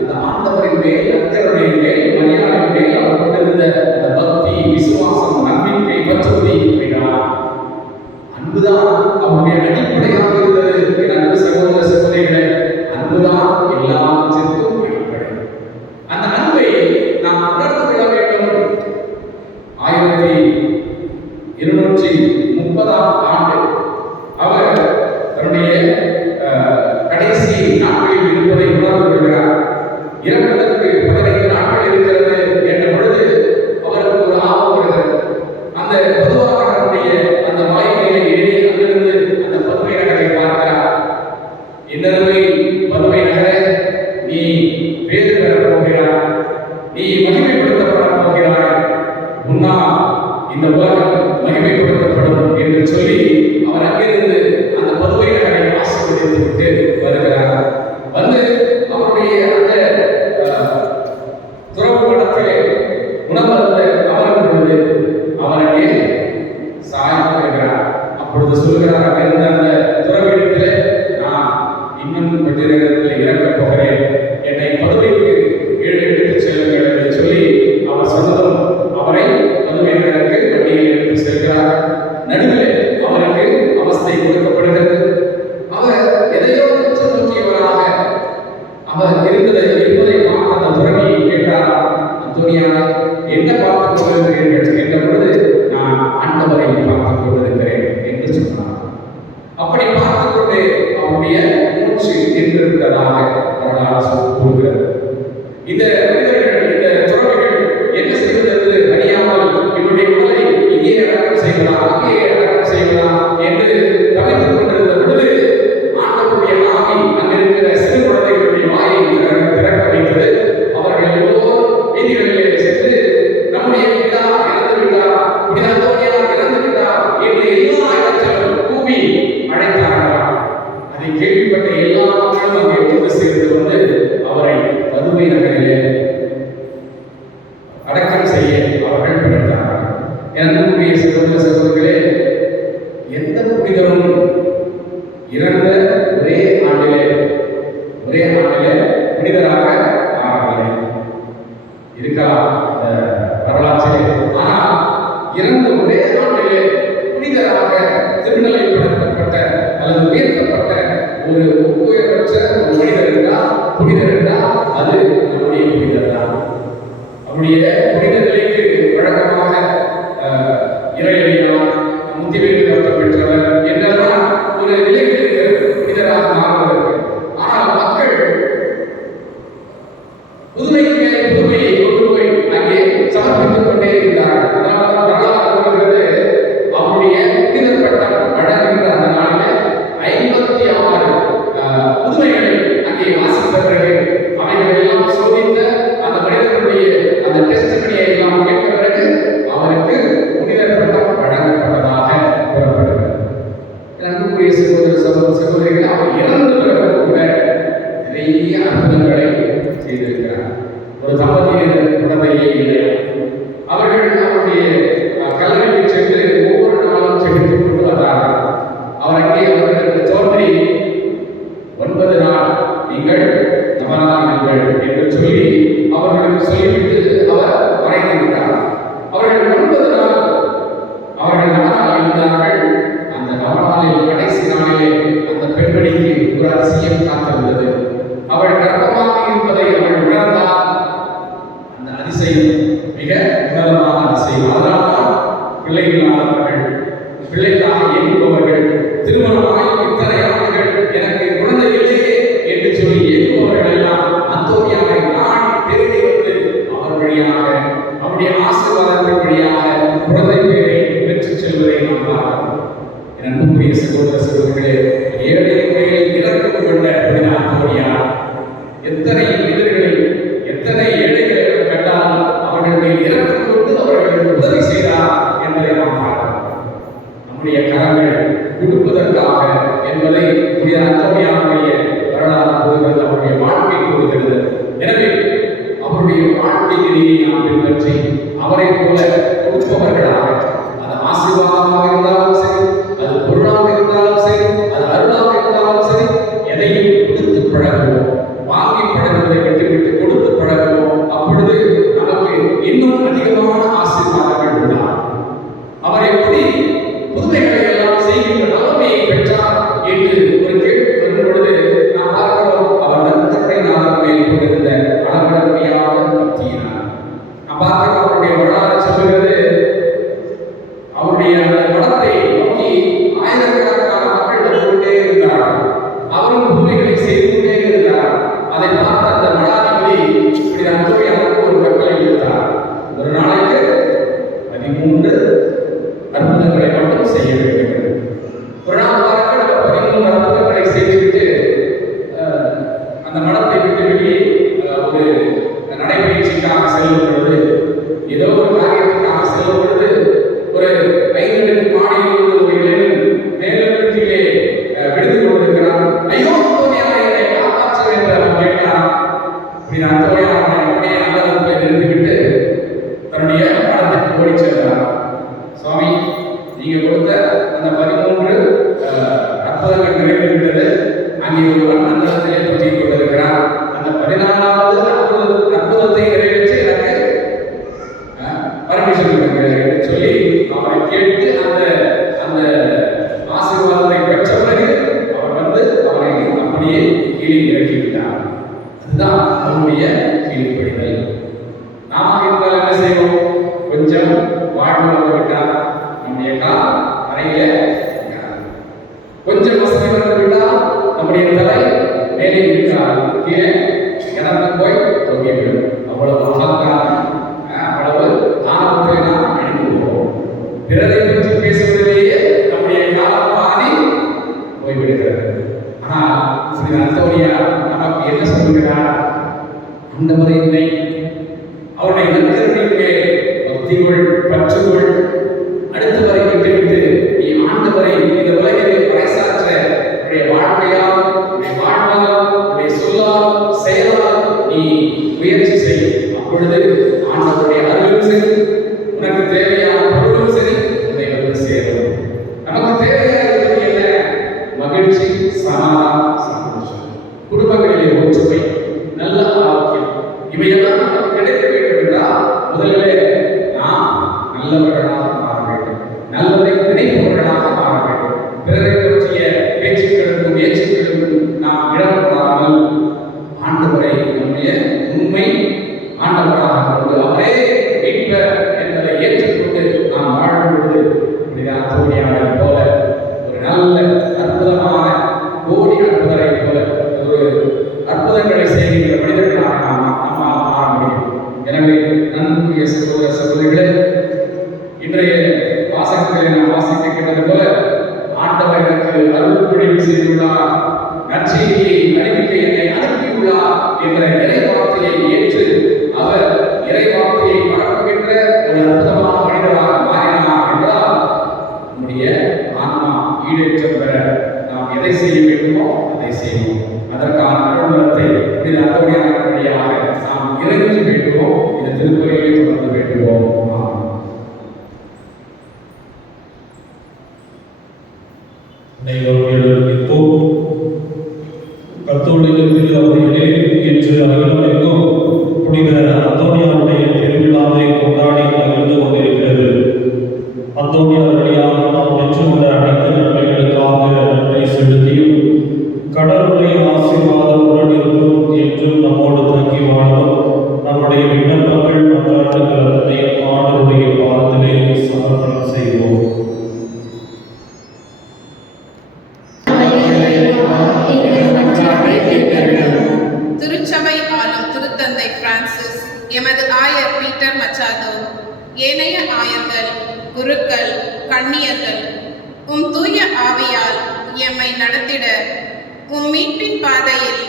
அந்த ஆண்டவரின் மேல், கர்த்தருடைய மேல், மரியாதையின் மேல் அவர் கொண்டிருந்த அந்த பக்தி, விசுவாசம், நம்பிக்கை, பற்றுறுதி என்றார். அன்புதான் அவருடைய அடிப்படையாக இருந்தது. என் அன்பு சகோதர சகோதரிகளே, அன்புதான் எல்லாவற்றிற்கும் அடிப்படை. அந்த அன்பை நாம் உணர்ந்து கொள்ள வேண்டும். 1230ஆம் ஆண்டு அவர் தன்னுடைய கடைசி நாட்களில் இருப்பதை உணர்ந்து கொள்கிறார். இறப்பதற்கு 15 நாட்கள் இருக்கிறது என்ற பொழுது அவருக்கு ஒரு ஆபத்து வருகிறது. அந்த பொதுவாக அந்த மலை மேலே ஏறி அங்கிருந்து அந்த பதுமை நகரை பார்க்கிறார். இன்னொரு பதுமை நகரை, நீ வேறு பெறப் போகிறாய், நீ மகிமைப்படுத்தப்பட போகிறாய், உன்னால் இந்த உலகம் மகிமைப்படுத்தப்படும் என்று சொல்லி அவர் அங்கிருந்து அந்த பதுமை நகரை ஆசீர்வதித்து விட்டு வருகிறார். வந்து அவருடைய அந்த துறவு மடத்திலே உணவருந்த அமரும் பொழுது அவனுக்கு சாயப்படுகிறார். அப்பொழுது சொல்கிறார், அங்கிருந்த அந்த துறவிடத்திலே, நான் இன்னும் கொஞ்ச நேரத்தில் இறக்கப் போகிறேன், என்னை பதுமைக்கு எடுத்துச் செல்லுங்கள் என்று சொல்லி அவர் சொன்னதும் அவரை பதுமை நகருக்கு வண்டியில் எடுத்து செல்கிறார். நடுவில் அவருக்கு அவஸ்தை கொடுக்கப்படுகிறது. அவர் எதையோ உற்று நோக்கியவராக அவர் இருப்பதை பார்த்த அந்த துறவியை கேட்டார், அந்தோனியாரே, என்ன பார்த்துக் கொண்டிருக்கிறீர்கள் என்ற பொழுது, நான் ஆண்டவரை பார்த்துக் கொண்டிருக்கிறேன் என்று சொன்னார். அப்படி பார்த்துக் கொண்டு அவருடைய மூச்சு நின்றிருந்ததாக வரலாறு கூறுகிறது. இந்த மனிதர்கள், இந்த துறவிகள் என்ன செய்வது என்று அறியாமல் என்னுடைய உடலை இங்கே அடக்கம் செய்வதா, அங்கே அடக்கம் செய்வதா என்று தவித்துக் கொண்டிருந்த பொழுது ஆண்டவருடைய ஆவி அங்கிருக்கிற சிறு குழந்தைகளுடைய வாயை திறக்க வைத்தது. அவர்கள் எல்லோரும் வீதிகளிலே சென்று, நம்முடைய பிதா இறந்து விட்டார், புனித அந்தோனியார் இறந்து விட்டார் என்று எல்லா இடத்திலும் கூவி அழைத்தார்கள். அதை கேள்விப்பட்ட எல்லா மக்களும் அங்கே ஒன்று சேர்ந்து வந்து அவரை பதுமை நகரிலே அடக்கம் செய்ய அவர்கள் படைத்தார்கள். எனக்குரிய சகோதர சகோதரிகளே, எந்த புனிதரும் இறந்த ஒரே ஆண்டிலே புனிதராக ஆகவில்லை. இருக்கலாம் இந்த வரலாற்றிலே. ஆனால் இறந்த ஒரே ஆண்டிலே புனிதராக திருநிலைப்படுத்தப்பட்ட அல்லது உயர்த்தப்பட்ட ஒரு ஒப்புயர்வற்ற ஒரு புனிதர் என்றால் அது நம்முடைய புனிதர் தான். அவருடைய புனித நிலைக்கு வழக்கமாக இறையடியார், முத்திவேல் பட்டம் பெற்றவர் என்றெல்லாம் ஒரு நிலையில் இருக்கிறது புனிதராக மாறுவதற்கு. ஆனால் மக்கள் புதுமைக்கு மேலே புதுமையை கொண்டு போய் அங்கே சமர்ப்பித்துக் கொண்டே இருந்தார்கள். அதனால்தான் வரலாறு கூறுகிறது, அவருடைய புனிதர் பட்டம் வழங்குகின்ற அந்த நாளில் 56 புதுமைகளை அங்கே வாசித்த பிறகு அவைகளை எல்லாம் சோதித்த அந்த மனிதர்களுடைய அந்த டெஸ்டிமனியை எல்லாம் கேட்ட பிறகு அவருக்கு புனிதர் பட்டம் வழங்கப்பட்டதாக கூறப்படுகிறது. அன்புக்குரிய சகோதரிகள், அவர் இறந்த பிறகு கூட நிறைய அற்புதங்களை செய்திருக்கிறார். ஒரு தம்பதியினர் குழந்தையே இல்லை. அவர்கள் அவருடைய கல்லறைக்கு சென்று ஒவ்வொரு நாளும் செலுத்திக் கொண்டு வந்தார்கள். அவர் அங்கே அவர்களுக்கு தோன்றி 9 நாள் நீங்கள் நவநாள் என்று சொல்லி அவர்களுக்கு சொல்லிவிட்டு அவர் மறைந்து விட்டார். அவர்கள் 9 நாள் அவர்கள் நவநாள் இருந்தார்கள். அந்த நவநாளில் கடைசி நாளிலே அந்த பெண்மணிக்கு ஒரு அதிசயம் காத்திருந்தது. அவள் கர்ப்பமாக இருப்பதை அவள் உணர்ந்தால் அந்த அதிசயம் மிக உன்னதமான அதிசயம். அதனால்தான் பிள்ளைகளாக இயங்குபவர்கள், திருமணமாக இத்தனை ஆண்டுகள் எனக்கு குழந்தை இல்லையே என்று சொல்லி இயங்குபவர்கள் எல்லாம் அந்தோனியாரை நாடி தேடி வந்து அவர் வழியாக, அவருடைய ஆசீர்வாதத்தின் வழியாக குழந்தை பேரை பெற்றுச் செல்வதை நாம் பார்க்கிறோம். அன்புக்குரிய சகோதர சகோதரிகளே, ஏழை முறையில் இறக்கம் கொண்ட புனித அந்தோனியார் எத்தனை மனிதர்களை, எத்தனை ஏழைகளை கண்டால் அவர்களுடைய இறக்கம் கொண்டு அவர்களுக்கு உதவி செய்தார் என்பதை நாம் பார்க்கிறோம். நம்முடைய கரங்கள் கொடுப்பதற்காக நெறியை நாம் பின்பற்றி அவரை போல கொடுப்பவர்களாக, அது ஆசீர்வாதமாக இருந்தாலும் சரி, அது பொருளாக இருந்தாலும் சரி, அது அருளாக இருந்தாலும் சரி, எதையும் கொடுத்து பழகுவோம். வாங்கி பழகுவதை விட்டுவிட்டு கொடுத்து பழகுவோம். அப்பொழுது நமக்கு இன்னும் அதிகமான ஆசீர்வாதங்கள் உண்டாகும். அவர் எப்படி புதுமைகளை எல்லாம் செய்கின்ற வல்லமையை பெற்றார் என்று ஒரு கேள்வி வரும் பொழுது நாம் பார்க்கிறோம். அவர் நற்கருணை நாதன் மேல் கொண்டிருந்த அளவிட முடியாத பக்தியினார். நாம் பார்க்கிறோம் அவருடைய வரலாறு சொல்லுகிறது, அவருடைய அந்த மடத்தை நோக்கி ஆயிரக்கணக்கான மக்கள் வந்து கொண்டே இருந்தார்கள். அவரும் புதுமைகளை செய்து கொண்டே இருந்தார். அதை பார்த்த அந்த மடாதிபதி இப்படி அந்தோனியாருக்கு ஒரு கட்டளை கொடுத்தார். ஒரு நாளைக்கு 13 அற்புதங்களை மட்டும் செய்ய வேண்டும். ஒரு நாள் பாருங்கள், 13 அற்புதங்களை செய்துவிட்டு அந்த மடத்தை விட்டு வெளியே ஒரு நடைபயிற்சிக்காக செல்லும் பொழுது, ஏதோ ஒரு காரியத்துக்காக செல்லும் பொழுது, ஒரு 5 மாடியில் உள்ள ஒரு இளைஞன் மேலிடத்திலே விழுந்து கொண்டிருக்கிறான். ஐயோ அந்தோனியாரை என்னை காப்பாற்ற என்று அவன் கேட்கிறான். இப்படி அந்தோனியா அவனை அப்படியே அந்த இடத்துல நிறுத்திவிட்டு தன்னுடைய மடத்திற்கு ஓடி செல்கிறார். சுவாமி, நீங்க கொடுத்த அந்த 13 அற்புதங்கள் நிறைவேறிவிட்டது. அங்கே ஒரு அண்ணன் நிலத்திலே பற்றிக் கொண்டிருக்கிறார். அந்த 14வது அற்புதத்தை நிறைவேற்ற எனக்கு பர்மிஷன் கொடுங்க என்று சொல்லி அவரை கேட்டு அந்த ஆசீர்வாதத்தை பெற்ற பிறகு அவர் வந்து அவரை அப்படியே கீழே இறக்கிவிட்டார். அதுதான் அவருடைய கீழ்ப்படிதல். நாம இருந்தால் என்ன செய்வோம்? கொஞ்சம் வாழ்வு வந்து விட்டால் நம்முடைய கால் தரையில கொஞ்சம் வசதி வந்து விட்டால் நம்முடைய தலை மேலே இருக்காது, கீழே இறந்து போய் தொங்கிவிடும். அவ்வளவு அகங்காரம், அவ்வளவு ஆணவத்தை நாம் அழிந்துள்ளோம். பிறரை பற்றி பேசுவதிலேயே நம்முடைய காலம் பாதி போய்விடுகிறது. ஆனால் ஸ்ரீ அந்தோனியா நமக்கு என்ன சொல்கிறார்? ஆண்டவரை இல்லை, அவருடைய நற்கருணையிலே பக்திகள் பற்றுகள் அடுத்தவரை விட்டுவிட்டு நீ ஆண்டவரை இந்த உலகில் பறைசாற்ற உடைய வாழ்க்கையால், உடைய வாழ்வால், உடைய சொல்லால், செயலால் நீ முயற்சி செய். அப்பொழுது ஆண்டவருடைய அருளும் சரி, உனக்கு தேவையான பொருளும் சரி உன்னை வந்து சேரும். நமக்கு தேவையான என்ன? மகிழ்ச்சி, சமாதானம், சந்தோஷம், குடும்பங்களிலே ஒற்றுமை, நல்ல ஆரோக்கியம், இவையெல்லாம் நமக்கு கிடைக்க வேண்டும் என்றால் முதலிலே நாம் நல்லவர்களாக மாற வேண்டும், நல்லதை நினைப்பவர்களாக மாற வேண்டும். பிறரை பற்றிய பேச்சுக்களுக்கும் ஏச்சுக்களுக்கும் நாம் இடம் கொடாமல் ஆண்டவரை நம்முடைய உண்மை ஆண்டவராக கொண்டு அவரே மீட்பர் என்பதை ஏற்றுக்கொண்டு நாம் வாழும் பொழுது அந்தோனியாவை போல ஒரு நல்ல அற்புதமான கோடி அற்புதரை போல ஒரு அற்புதங்களை செய்கின்ற மனிதர்களாக நம்மால் மாற முடியும். எனவே நன்றிய சகோதர சகோதரிகளே, இன்றைய வாசகத்தில் நாம் வாசிக்கின்றது போல ஆண்டவர் எனக்கு அருள் பொழிவு செய்துள்ளார், நற்செய்தியை அறிவிக்க என்னை அனுப்பியுள்ளார் என்ற இறைவார்த்தையை ஏற்று அவர் இறைவார்த்தையை பரப்புகின்ற ஒரு அற்புதமான மனிதராக மாறினார் என்றால் நம்முடைய ஆன்மா ஈடேற்றம் பெற நாம் எதை செய்ய வேண்டுமோ அதை செய்வோம். அதற்கான அருள்வரத்தை புனித அந்தோனியார் வழியாக நாம் இறைஞ்சி வேண்டுவோம். இந்த திருப்பலியை தொடர்ந்து வேண்டுவோம். கத்தோலிக்க திரு அவையிலே இன்று அகிலமெங்கும் புனித அந்தோனியாருடைய திருவிழாவை கொண்டாடி மகிழ்ந்து கொண்டிருக்கிறது. அந்தோனியார் வழியாக நாம் பெற்றுக்கொண்ட அனைத்து நன்மைகளுக்காக நன்றி செலுத்தியும் கடவுளுடைய ஆசீர்வாதம் உடன் இருக்கும் என்றும் நம்மோடு தங்கி வாழும் நம்முடைய விண்ணப்பங்கள் மன்றாட்டுகள் அனைத்தையும் ஆண்டவருடைய பாதத்திலே சமர்ப்பணம் செய்வோம். திருச்சபை ஆளும் திருத்தந்தை பிரான்சிஸ், எமது ஆயர் பீட்டர் மச்சாதோ, ஏனைய ஆயர்கள், குருக்கள், கன்னியர்கள், உம் தூய ஆவியால் எம்மை நடத்திட, உம் மீட்பின் பாதையில்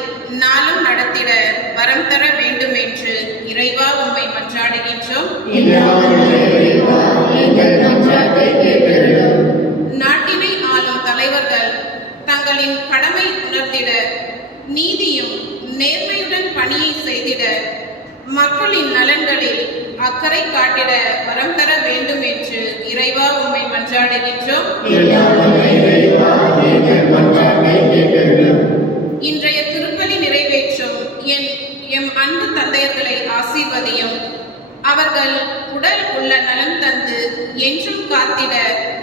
நாளும் நடத்திட வரம் தர வேண்டும் என்று இறைவா உம்மை மன்றாடுகின்றோம். நாட்டினை ஆளும் தலைவர்கள் தங்களின் கடமை உணர்த்திட, நீதியும் நேர்மையுடன் பணியை செய்திட, மக்களின் நலன்களில் அக்கறை காட்டிட வரம் தர வேண்டும் என்று இறைவா உம்மை மன்றாடுகின்றோம். இன்றைய திருப்பலி நிறைவேற்றும் எம் அன்பு தந்தையர்களை ஆசீர்வதியும். அவர்கள் உடல் உள்ள நலம் தந்து என்றும் காத்திட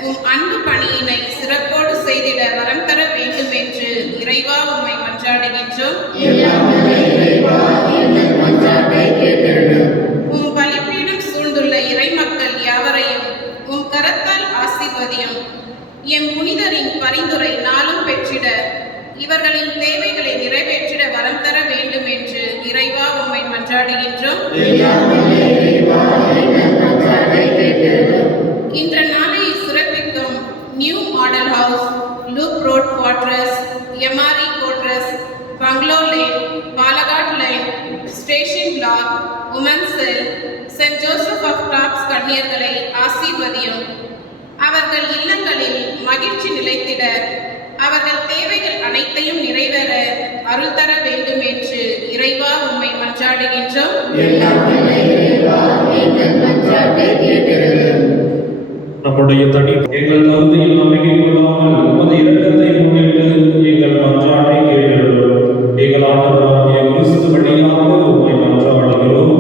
உம் அன்பு பணியினை சிறப்போடு செய்திட வரம் தர வேண்டும் என்று இறைவா உம்மை மன்றாடுகின்றோம். உம் பலிப்பீடம் சூழ்ந்துள்ள இறைமக்கள் யாவரையும் உம் கரத்தால் ஆசீர்வதியும். எம் புனிதரின் பரிந்துரை நாளும் பெற்றிட இவர்களின் தேவைகளை நிறைவேற்றிட வரம் தர வேண்டும் என்று இறைவா உம்மை மன்றாடுகின்றோம். இன்ற நாளை சிறப்பிக்கும் new model house, loop road quarters, MRE quarters, bungalow lane, Palghat line, station block, women cell, saint Joseph of Tarbes கன்னியர்களை ஆசீர்வதியும். அவர்கள் இல்லங்களில் மகிழ்ச்சி நிலைத்திட அவர்கள் தேவைகள் அனைத்தையும் நிறைவேற அருள் தர வேண்டும் என்று இறைவா உம்மை மன்றாடுகின்றோம். நம்முடைய தனி எங்கள் தகுதியில் நம்பிக்கை கொள்ளாமல் உமது இரக்கத்தை முன்னிட்டு எங்கள் மன்றாட்டை கேட்டிருக்கிறோம். எங்கள் ஆண்டவராகிய கிறிஸ்து வழியாக உம்மை மன்றாடுகிறோம்.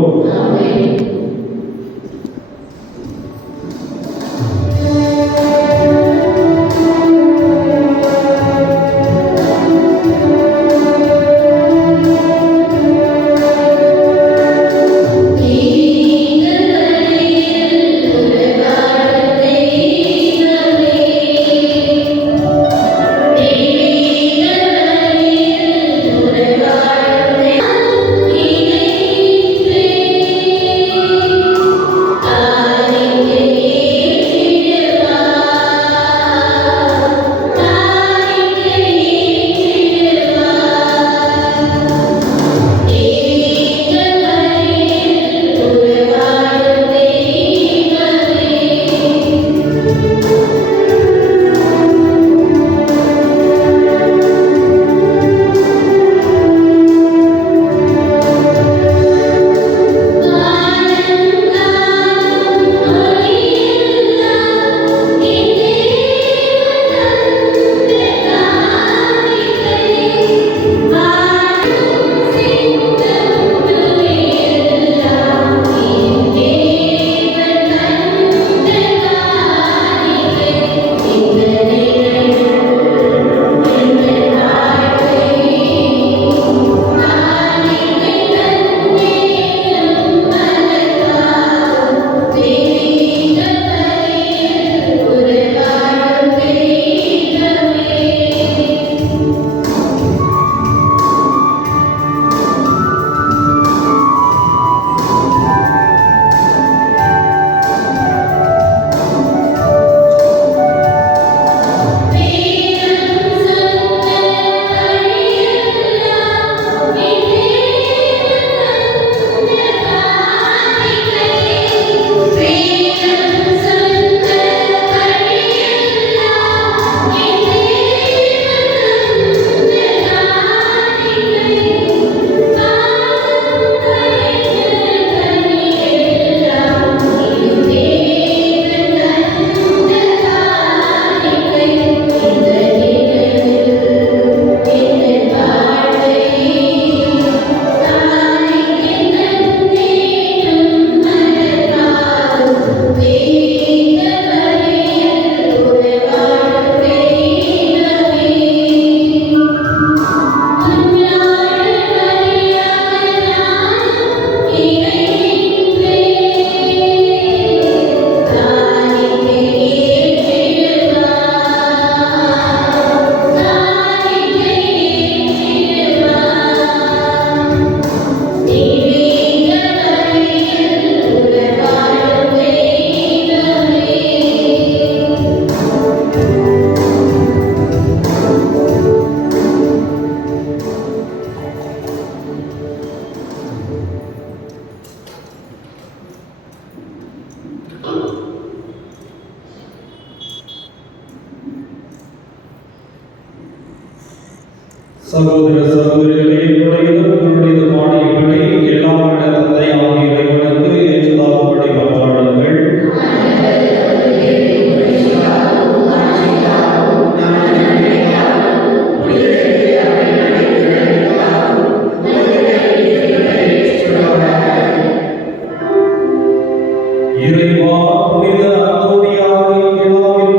சகோதர சகோதரிகளே, உங்களுடைய பாடியபடி எல்லாம் தந்தையா இறைவா புனித அந்தோனியாரின் விழாவில்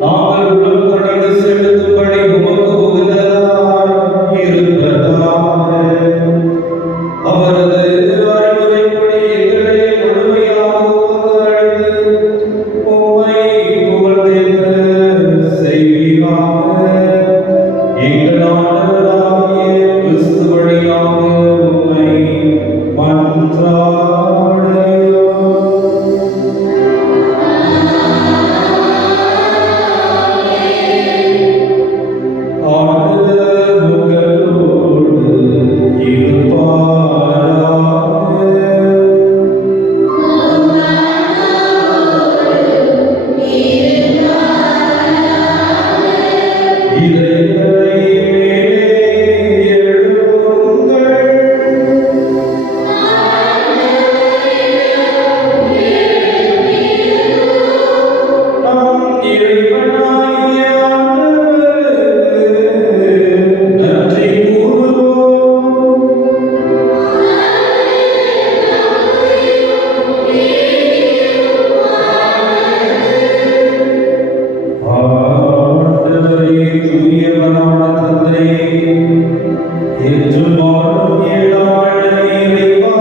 நாங்கள் உடல் கணிந்து செலுத்தும்படி உமக்கு உகந்ததாய் இருப்பதாக. அவரது அறிவுரைப்படி எங்களை முழுமையாக உமக்கு அளித்து உம்மை புகழ்ந்தேத்த செய்வீராக. எங்கள் ஆண்டவராகிய கிறிஸ்து வழியாக உம்மை மன்றாடுகிறோம். ஆண்டவர் உங்களோடு இருப்பாராக. இதயங்களை மேலே எழுப்புங்கள். நம் இறைவனாகிய ஆண்டவருக்கு நன்றி கூறுவோம். ஆண்டவரே, தூயவரான தந்தையே, என்றும் வாழும் ஏழாண்டு இறைவா,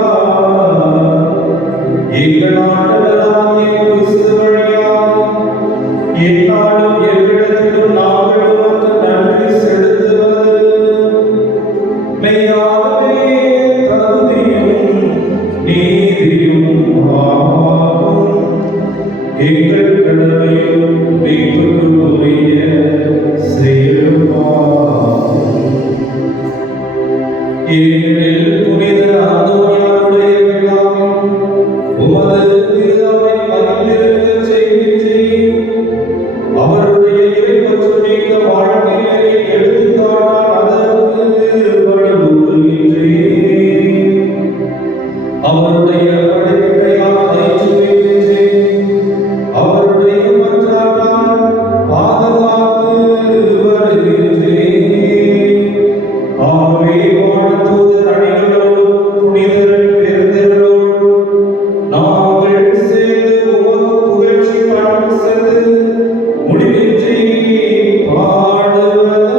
எங்கள் ஆண்டவராகிய கிறிஸ்து வழியாக எந்நாளும் எவ்விடத்திலும் நாங்கள் உமக்கு நன்றி செலுத்துவது மெய்யாகவே தகுதியும் நீதியும் ஆகும். எங்கள் கடமையும் மீட்புக்குரிய செயலுமாகும். ஏனெனில் புனித அந்தோனியாருடைய விழாவில் உமது திருநாவை மகிழ்ந்திருக்கச் செய்கின்றீர். அவருடைய இறைப்பற்றுமிக்க வாழ்க்கையை எடுத்துக்காட்டால் அதற்கு வழிவகுக்கின்றீர். அவருடைய படிப்பினையால் பயிற்றுவிக்கின்றீர். அவருடைய மன்றாட்டால் பாதுகாத்து வருகின்றீர். ஆகவே வானதூதர் அணிகளோடும் புனிதர் பெருந்திரளோடும் நாங்கள் சேர்ந்து உமக்கு புகழ்ச்சி பாடல் செய்து முடிவின்றி பாடுவதாவது.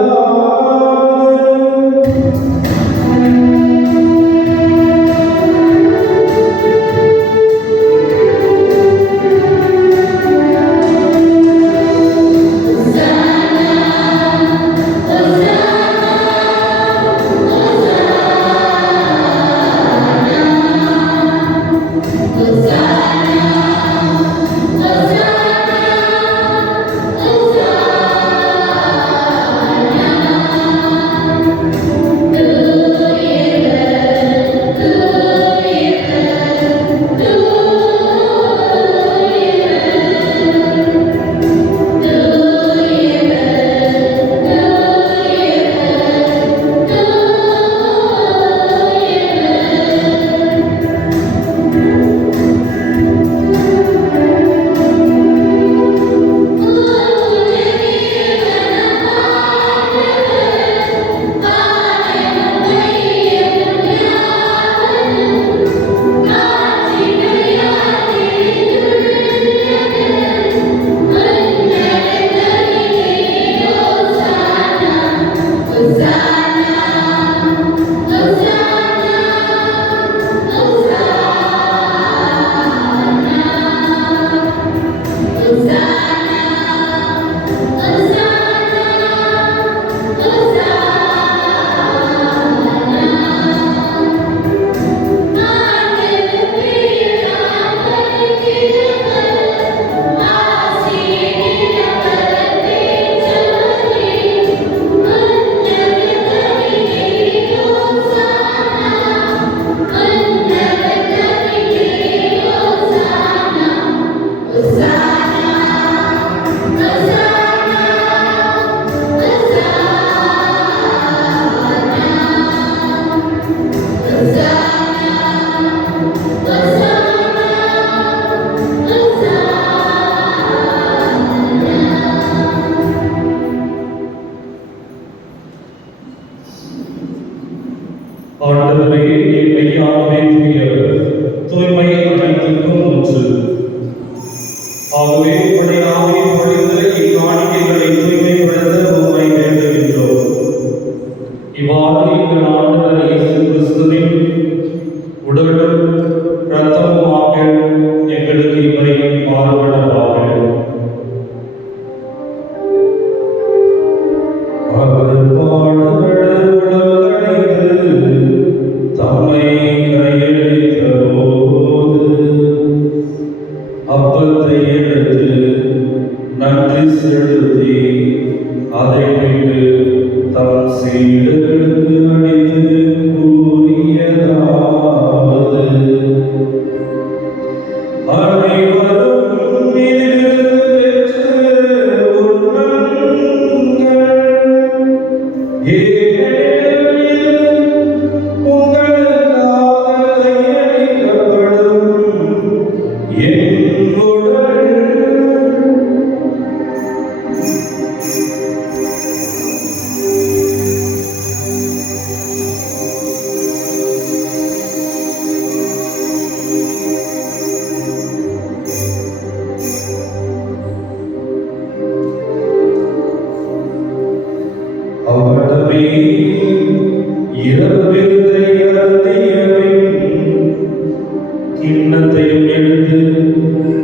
கிண்ணத்தையும் எடுத்து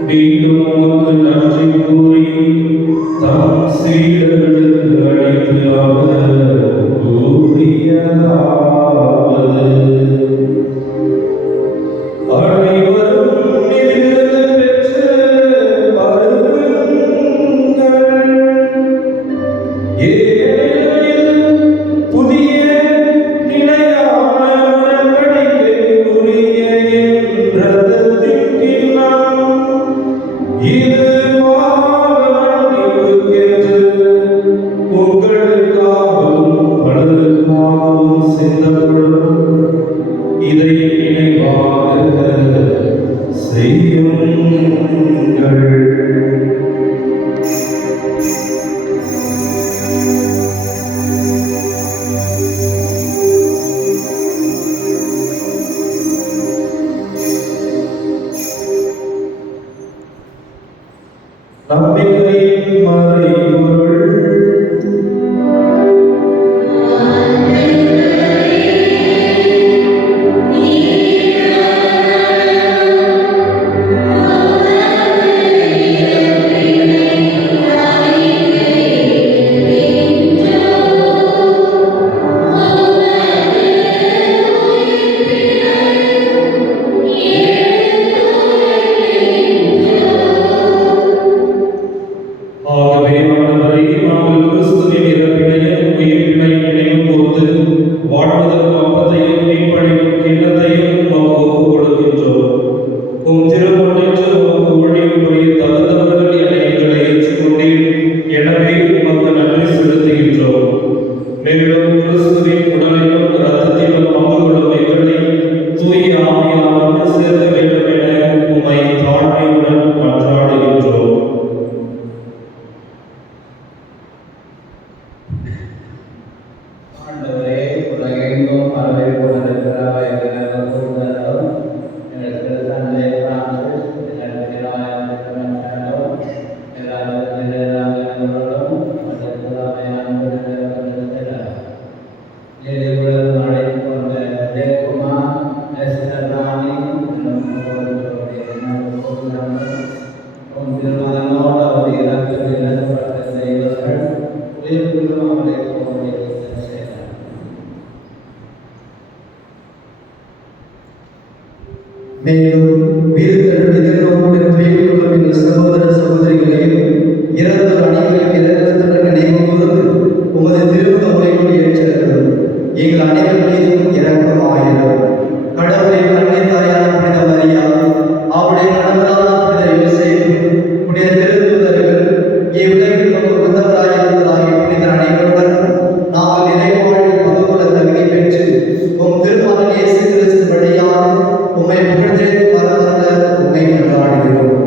மீண்டும் உமக்கு நன்றி கூறி தம் சீடர்களுக்கு அளித்து அவர் கூறியதாவது: அனைவரும் இதிலிருந்து பெற்று பருகுங்கள். ஏனெனில் இது புதிய நிலையான உடன்படிக்கைக்குரிய என் இரத்தத்தின் கிண்ணம். இது பாவ மன்னிப்புக்கென்று உங்களுக்காகவும் பலருக்காகவும் சிந்தப்படும். இதை நினைவாக செய்யுங்கள். நம்பிக்கையின் மறைபொருள். ஆகவே ஆண்டவரே, நாங்கள் கிறிஸ்துவின் இறப்பினையும் உயிர்ப்பினையும் நினைவுகூர்ந்து வாழ்வதற்கு அப்பத்தையும் மீட்பளிக்கும் கிண்ணத்தையும் உமக்கு ஒப்புக் கொடுக்கின்றோம். உம் திருமுன்னின்று உமக்கு ஊழியம் புரிய தகுந்தவர்கள் என எங்களை ஏற்றுக்கொண்டீர். எனவே உமக்கு நன்றி செலுத்துகின்றோம். மேலும் கிறிஸ்துவின் உடலிலும் இரத்தத்திலும் பங்கு கொள்ளும் எங்களை தூய ஆவியால் ஒன்று சேர்க்க வேண்டும் என உம்மை தாழ்மையுடன் மன்றாடுகின்றோம். ஆண்டவரே, உலகெங்கும் பரவி கொண்டிருக்கிற வைத்தியர்கள் கூடுதலும் எனக்கு தந்தை பிரான்சிஸ், எனக்கு ராயர்களும் அழைத்து கொண்ட ஜெயக்குமார், எஸ்தர் ராணி திருமணனோடு அவர் இறப்பில் இறக்கப்பட்ட செய்வர்கள் உயிர்ப்பிலும் அவரை போன்ற செய்தார். மேலும் உயிர்த்தெழும் எதிர்நோக்குடன் துயில் கொள்ளும் எங்கள் சகோதர சகோதரிகளையும் இறந்த அனைவரையும் இறக்கத்துடன் நினைவு கூர்ந்து உமது திருமுகங்களை ஏற்றெடுக்கிறோம். எங்கள் அனைவர் மீதும் இரக்கமாயிரும். கடவுளின் அன்னை தாயான புனித மரியா, அவருடைய கணவரான புனித யோசேப்பு, புனித திருத்தூதர்கள், இவ்வுலகில் நமக்கு உகந்தவராயிருந்ததாகிய புனித அனைவருடன் நாங்கள் நிறைவாழ்வில் பங்குகொள்ள தகுதி பெற்று உம் திருமகன் இயேசு கிறிஸ்து வழியாக உம்மை புகழ்ந்தேன் பரவர உம்மை கொண்டாடுகிறோம்.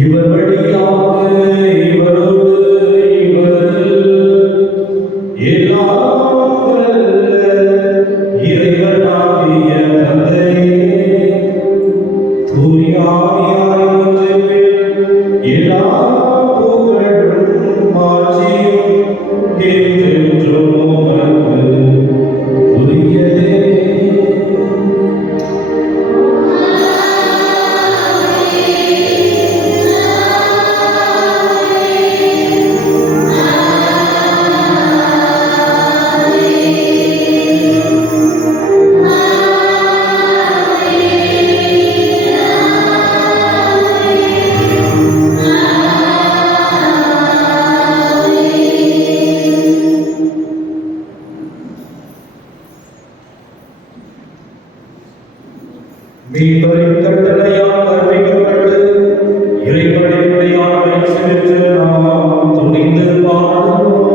இவர் வழியாக இவரோடு இவரில் எல்லாம் வல்ல இறைவனாகிய தந்தையே, தூய ஆவியார் ஒன்றிப்பில் எல்லா புகழும் மாட்சியும் என்றென்றும் உமக்கு உரியதே. Amen. இறைவன் கட்டளையால் கற்பிக்கப்பட்டு இறைவனுடைய ஆண்மை சென்று நாம் துணிந்து பாடுவோம்.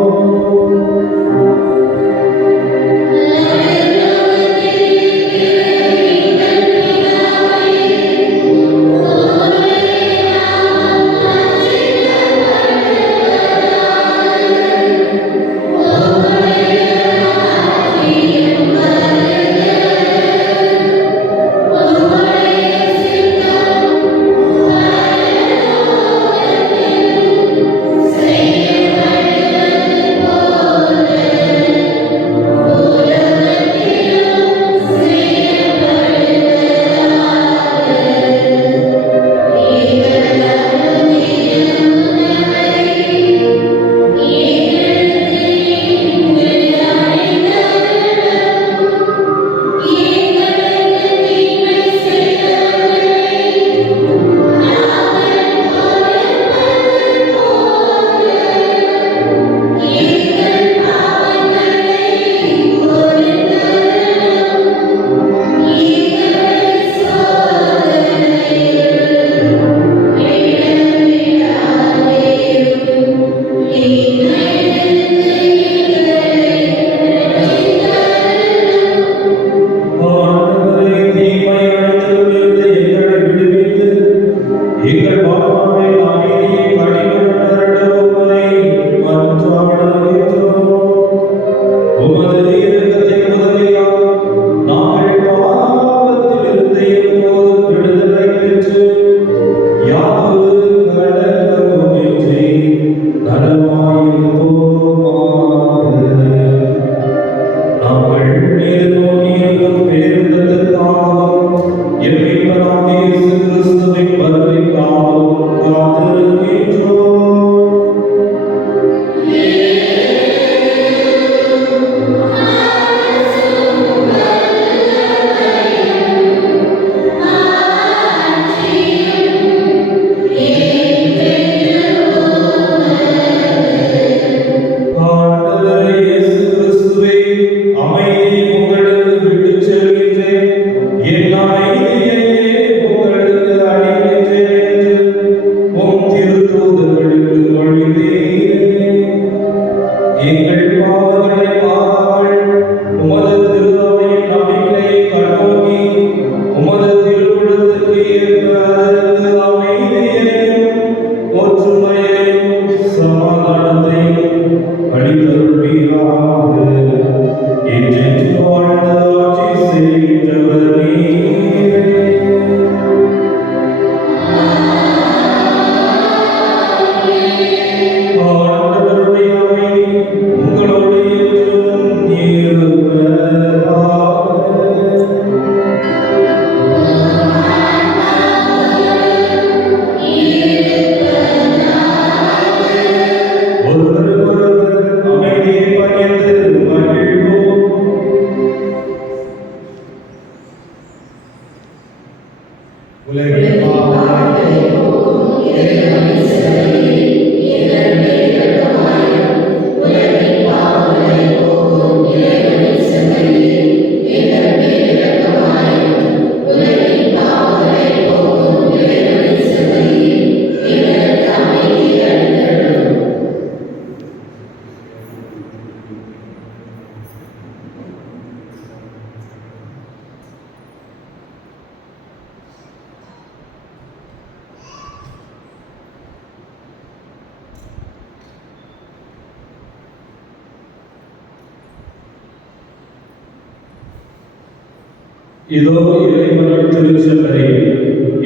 இதோ இறைவனின் திருச்சபை,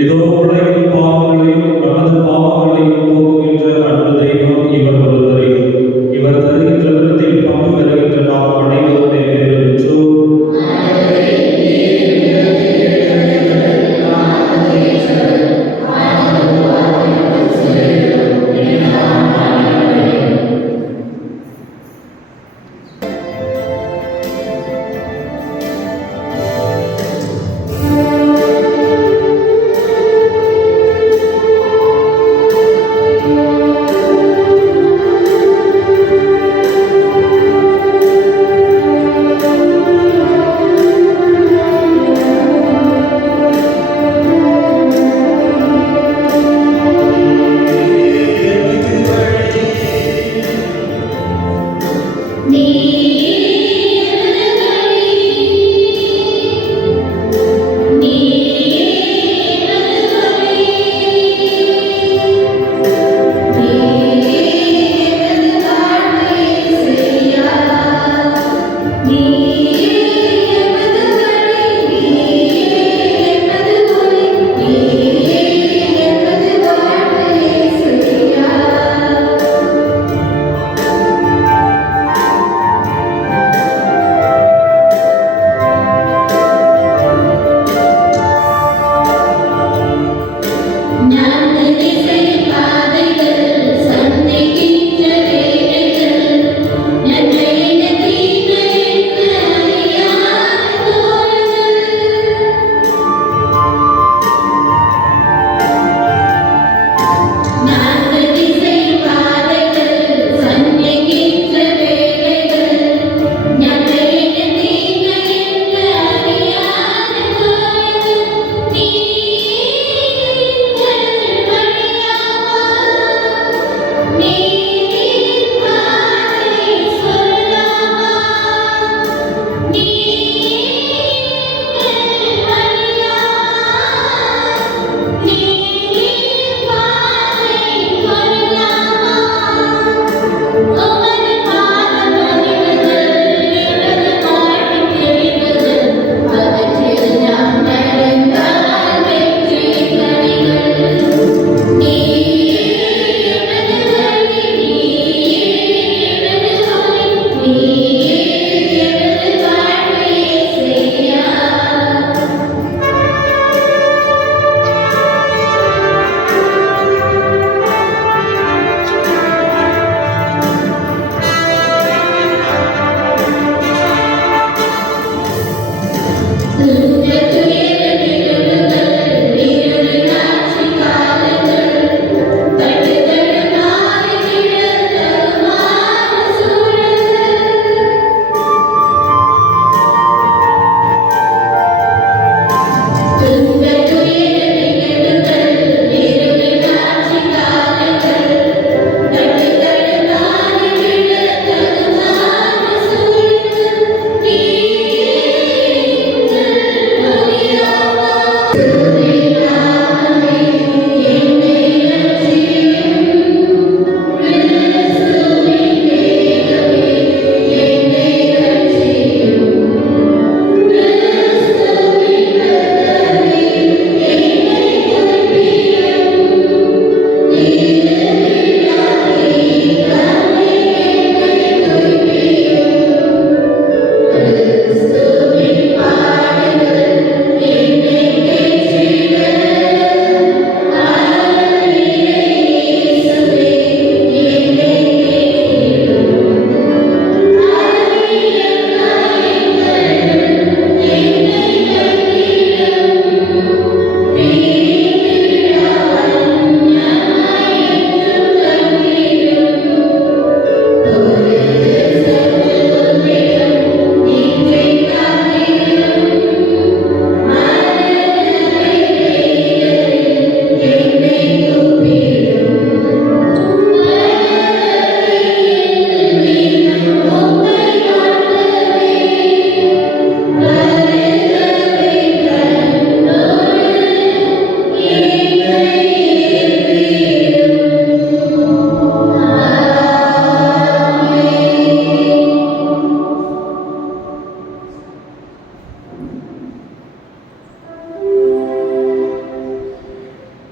இதோ உலகின் பாவங்களையும் நமது பாவங்களையும் போக்குகின்ற அன்பு தெய்வம் இவர் ஒருவரே. இவர் தருகின்ற விருந்தில் பங்கு பெறுகின்ற நாம் அனைவருமே பேறு பெற்றோர்.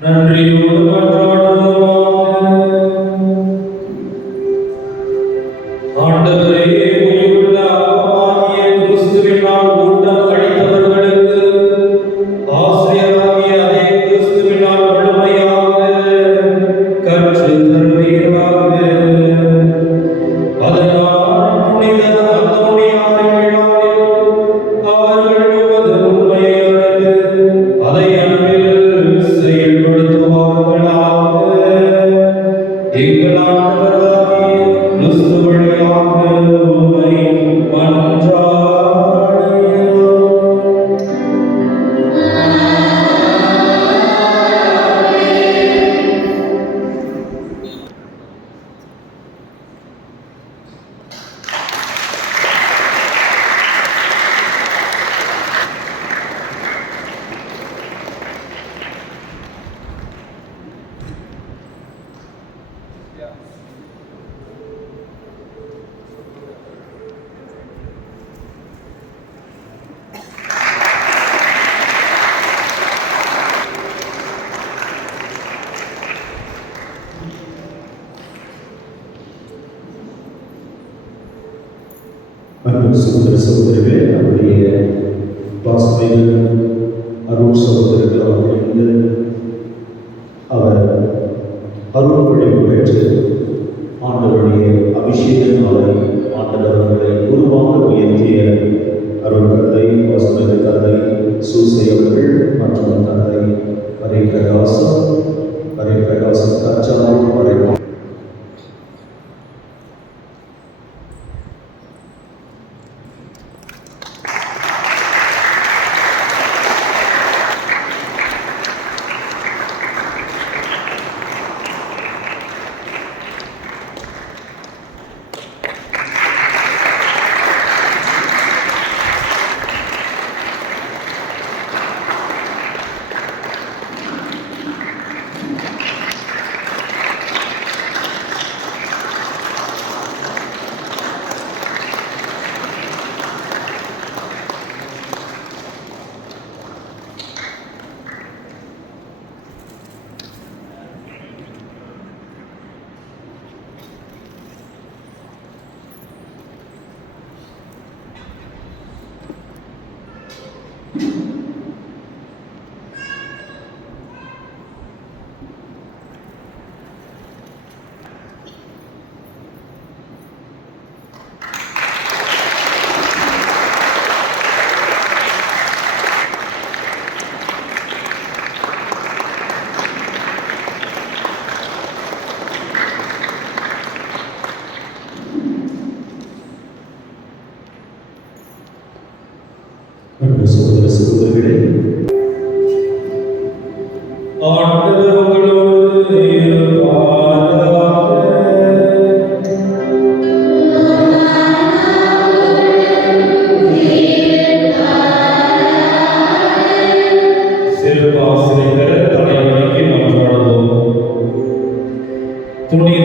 நன்றியோடு மன்றாடுவோமாக. ஆண்டவரே, உயிருள்ள அப்பமாகிய கிறிஸ்துவினால் ஊட்டம் அளித்தவர்களுக்கு ஆசிரியராகிய அதே கிறிஸ்துவினால் முழுமையாக கற்றுத் தருவீராக. அதனால் புனித அந்தோனியாரின் விழாவில் அவர்கள் உமது உண்மையை அறிந்து அதை அன்பில் செயல்படுத்துவார்களாக. எங்கள் ஆண்டவராகிய கிறிஸ்து வழியாக உம்மை மன்றாடுகிறோம். அன்பு சகோதர சகோதரிகளே, நம்முடைய பாசமிகு அருள் சகோதரர்கள் அவர்களிருந்து அவர் அருள் வழிவு பெற்று ஆண்டவருடைய அபிஷேகங்களை ஆண்டவர்களை உருவாக உயர்த்திய அருள் தந்தை பாசமிகு தந்தை சூசை அவர்கள் மற்றும் தந்தை ஹரிபிரகாசம் தச்சாவும் வரைக்கும் அன்பு சகோதர சகோதரிகளே, ஆண்டவர் உங்களோடு இருப்பாராக. சிறப்பாசிரியர் தலைவலிக்கு மன்றாடுவோம். புனித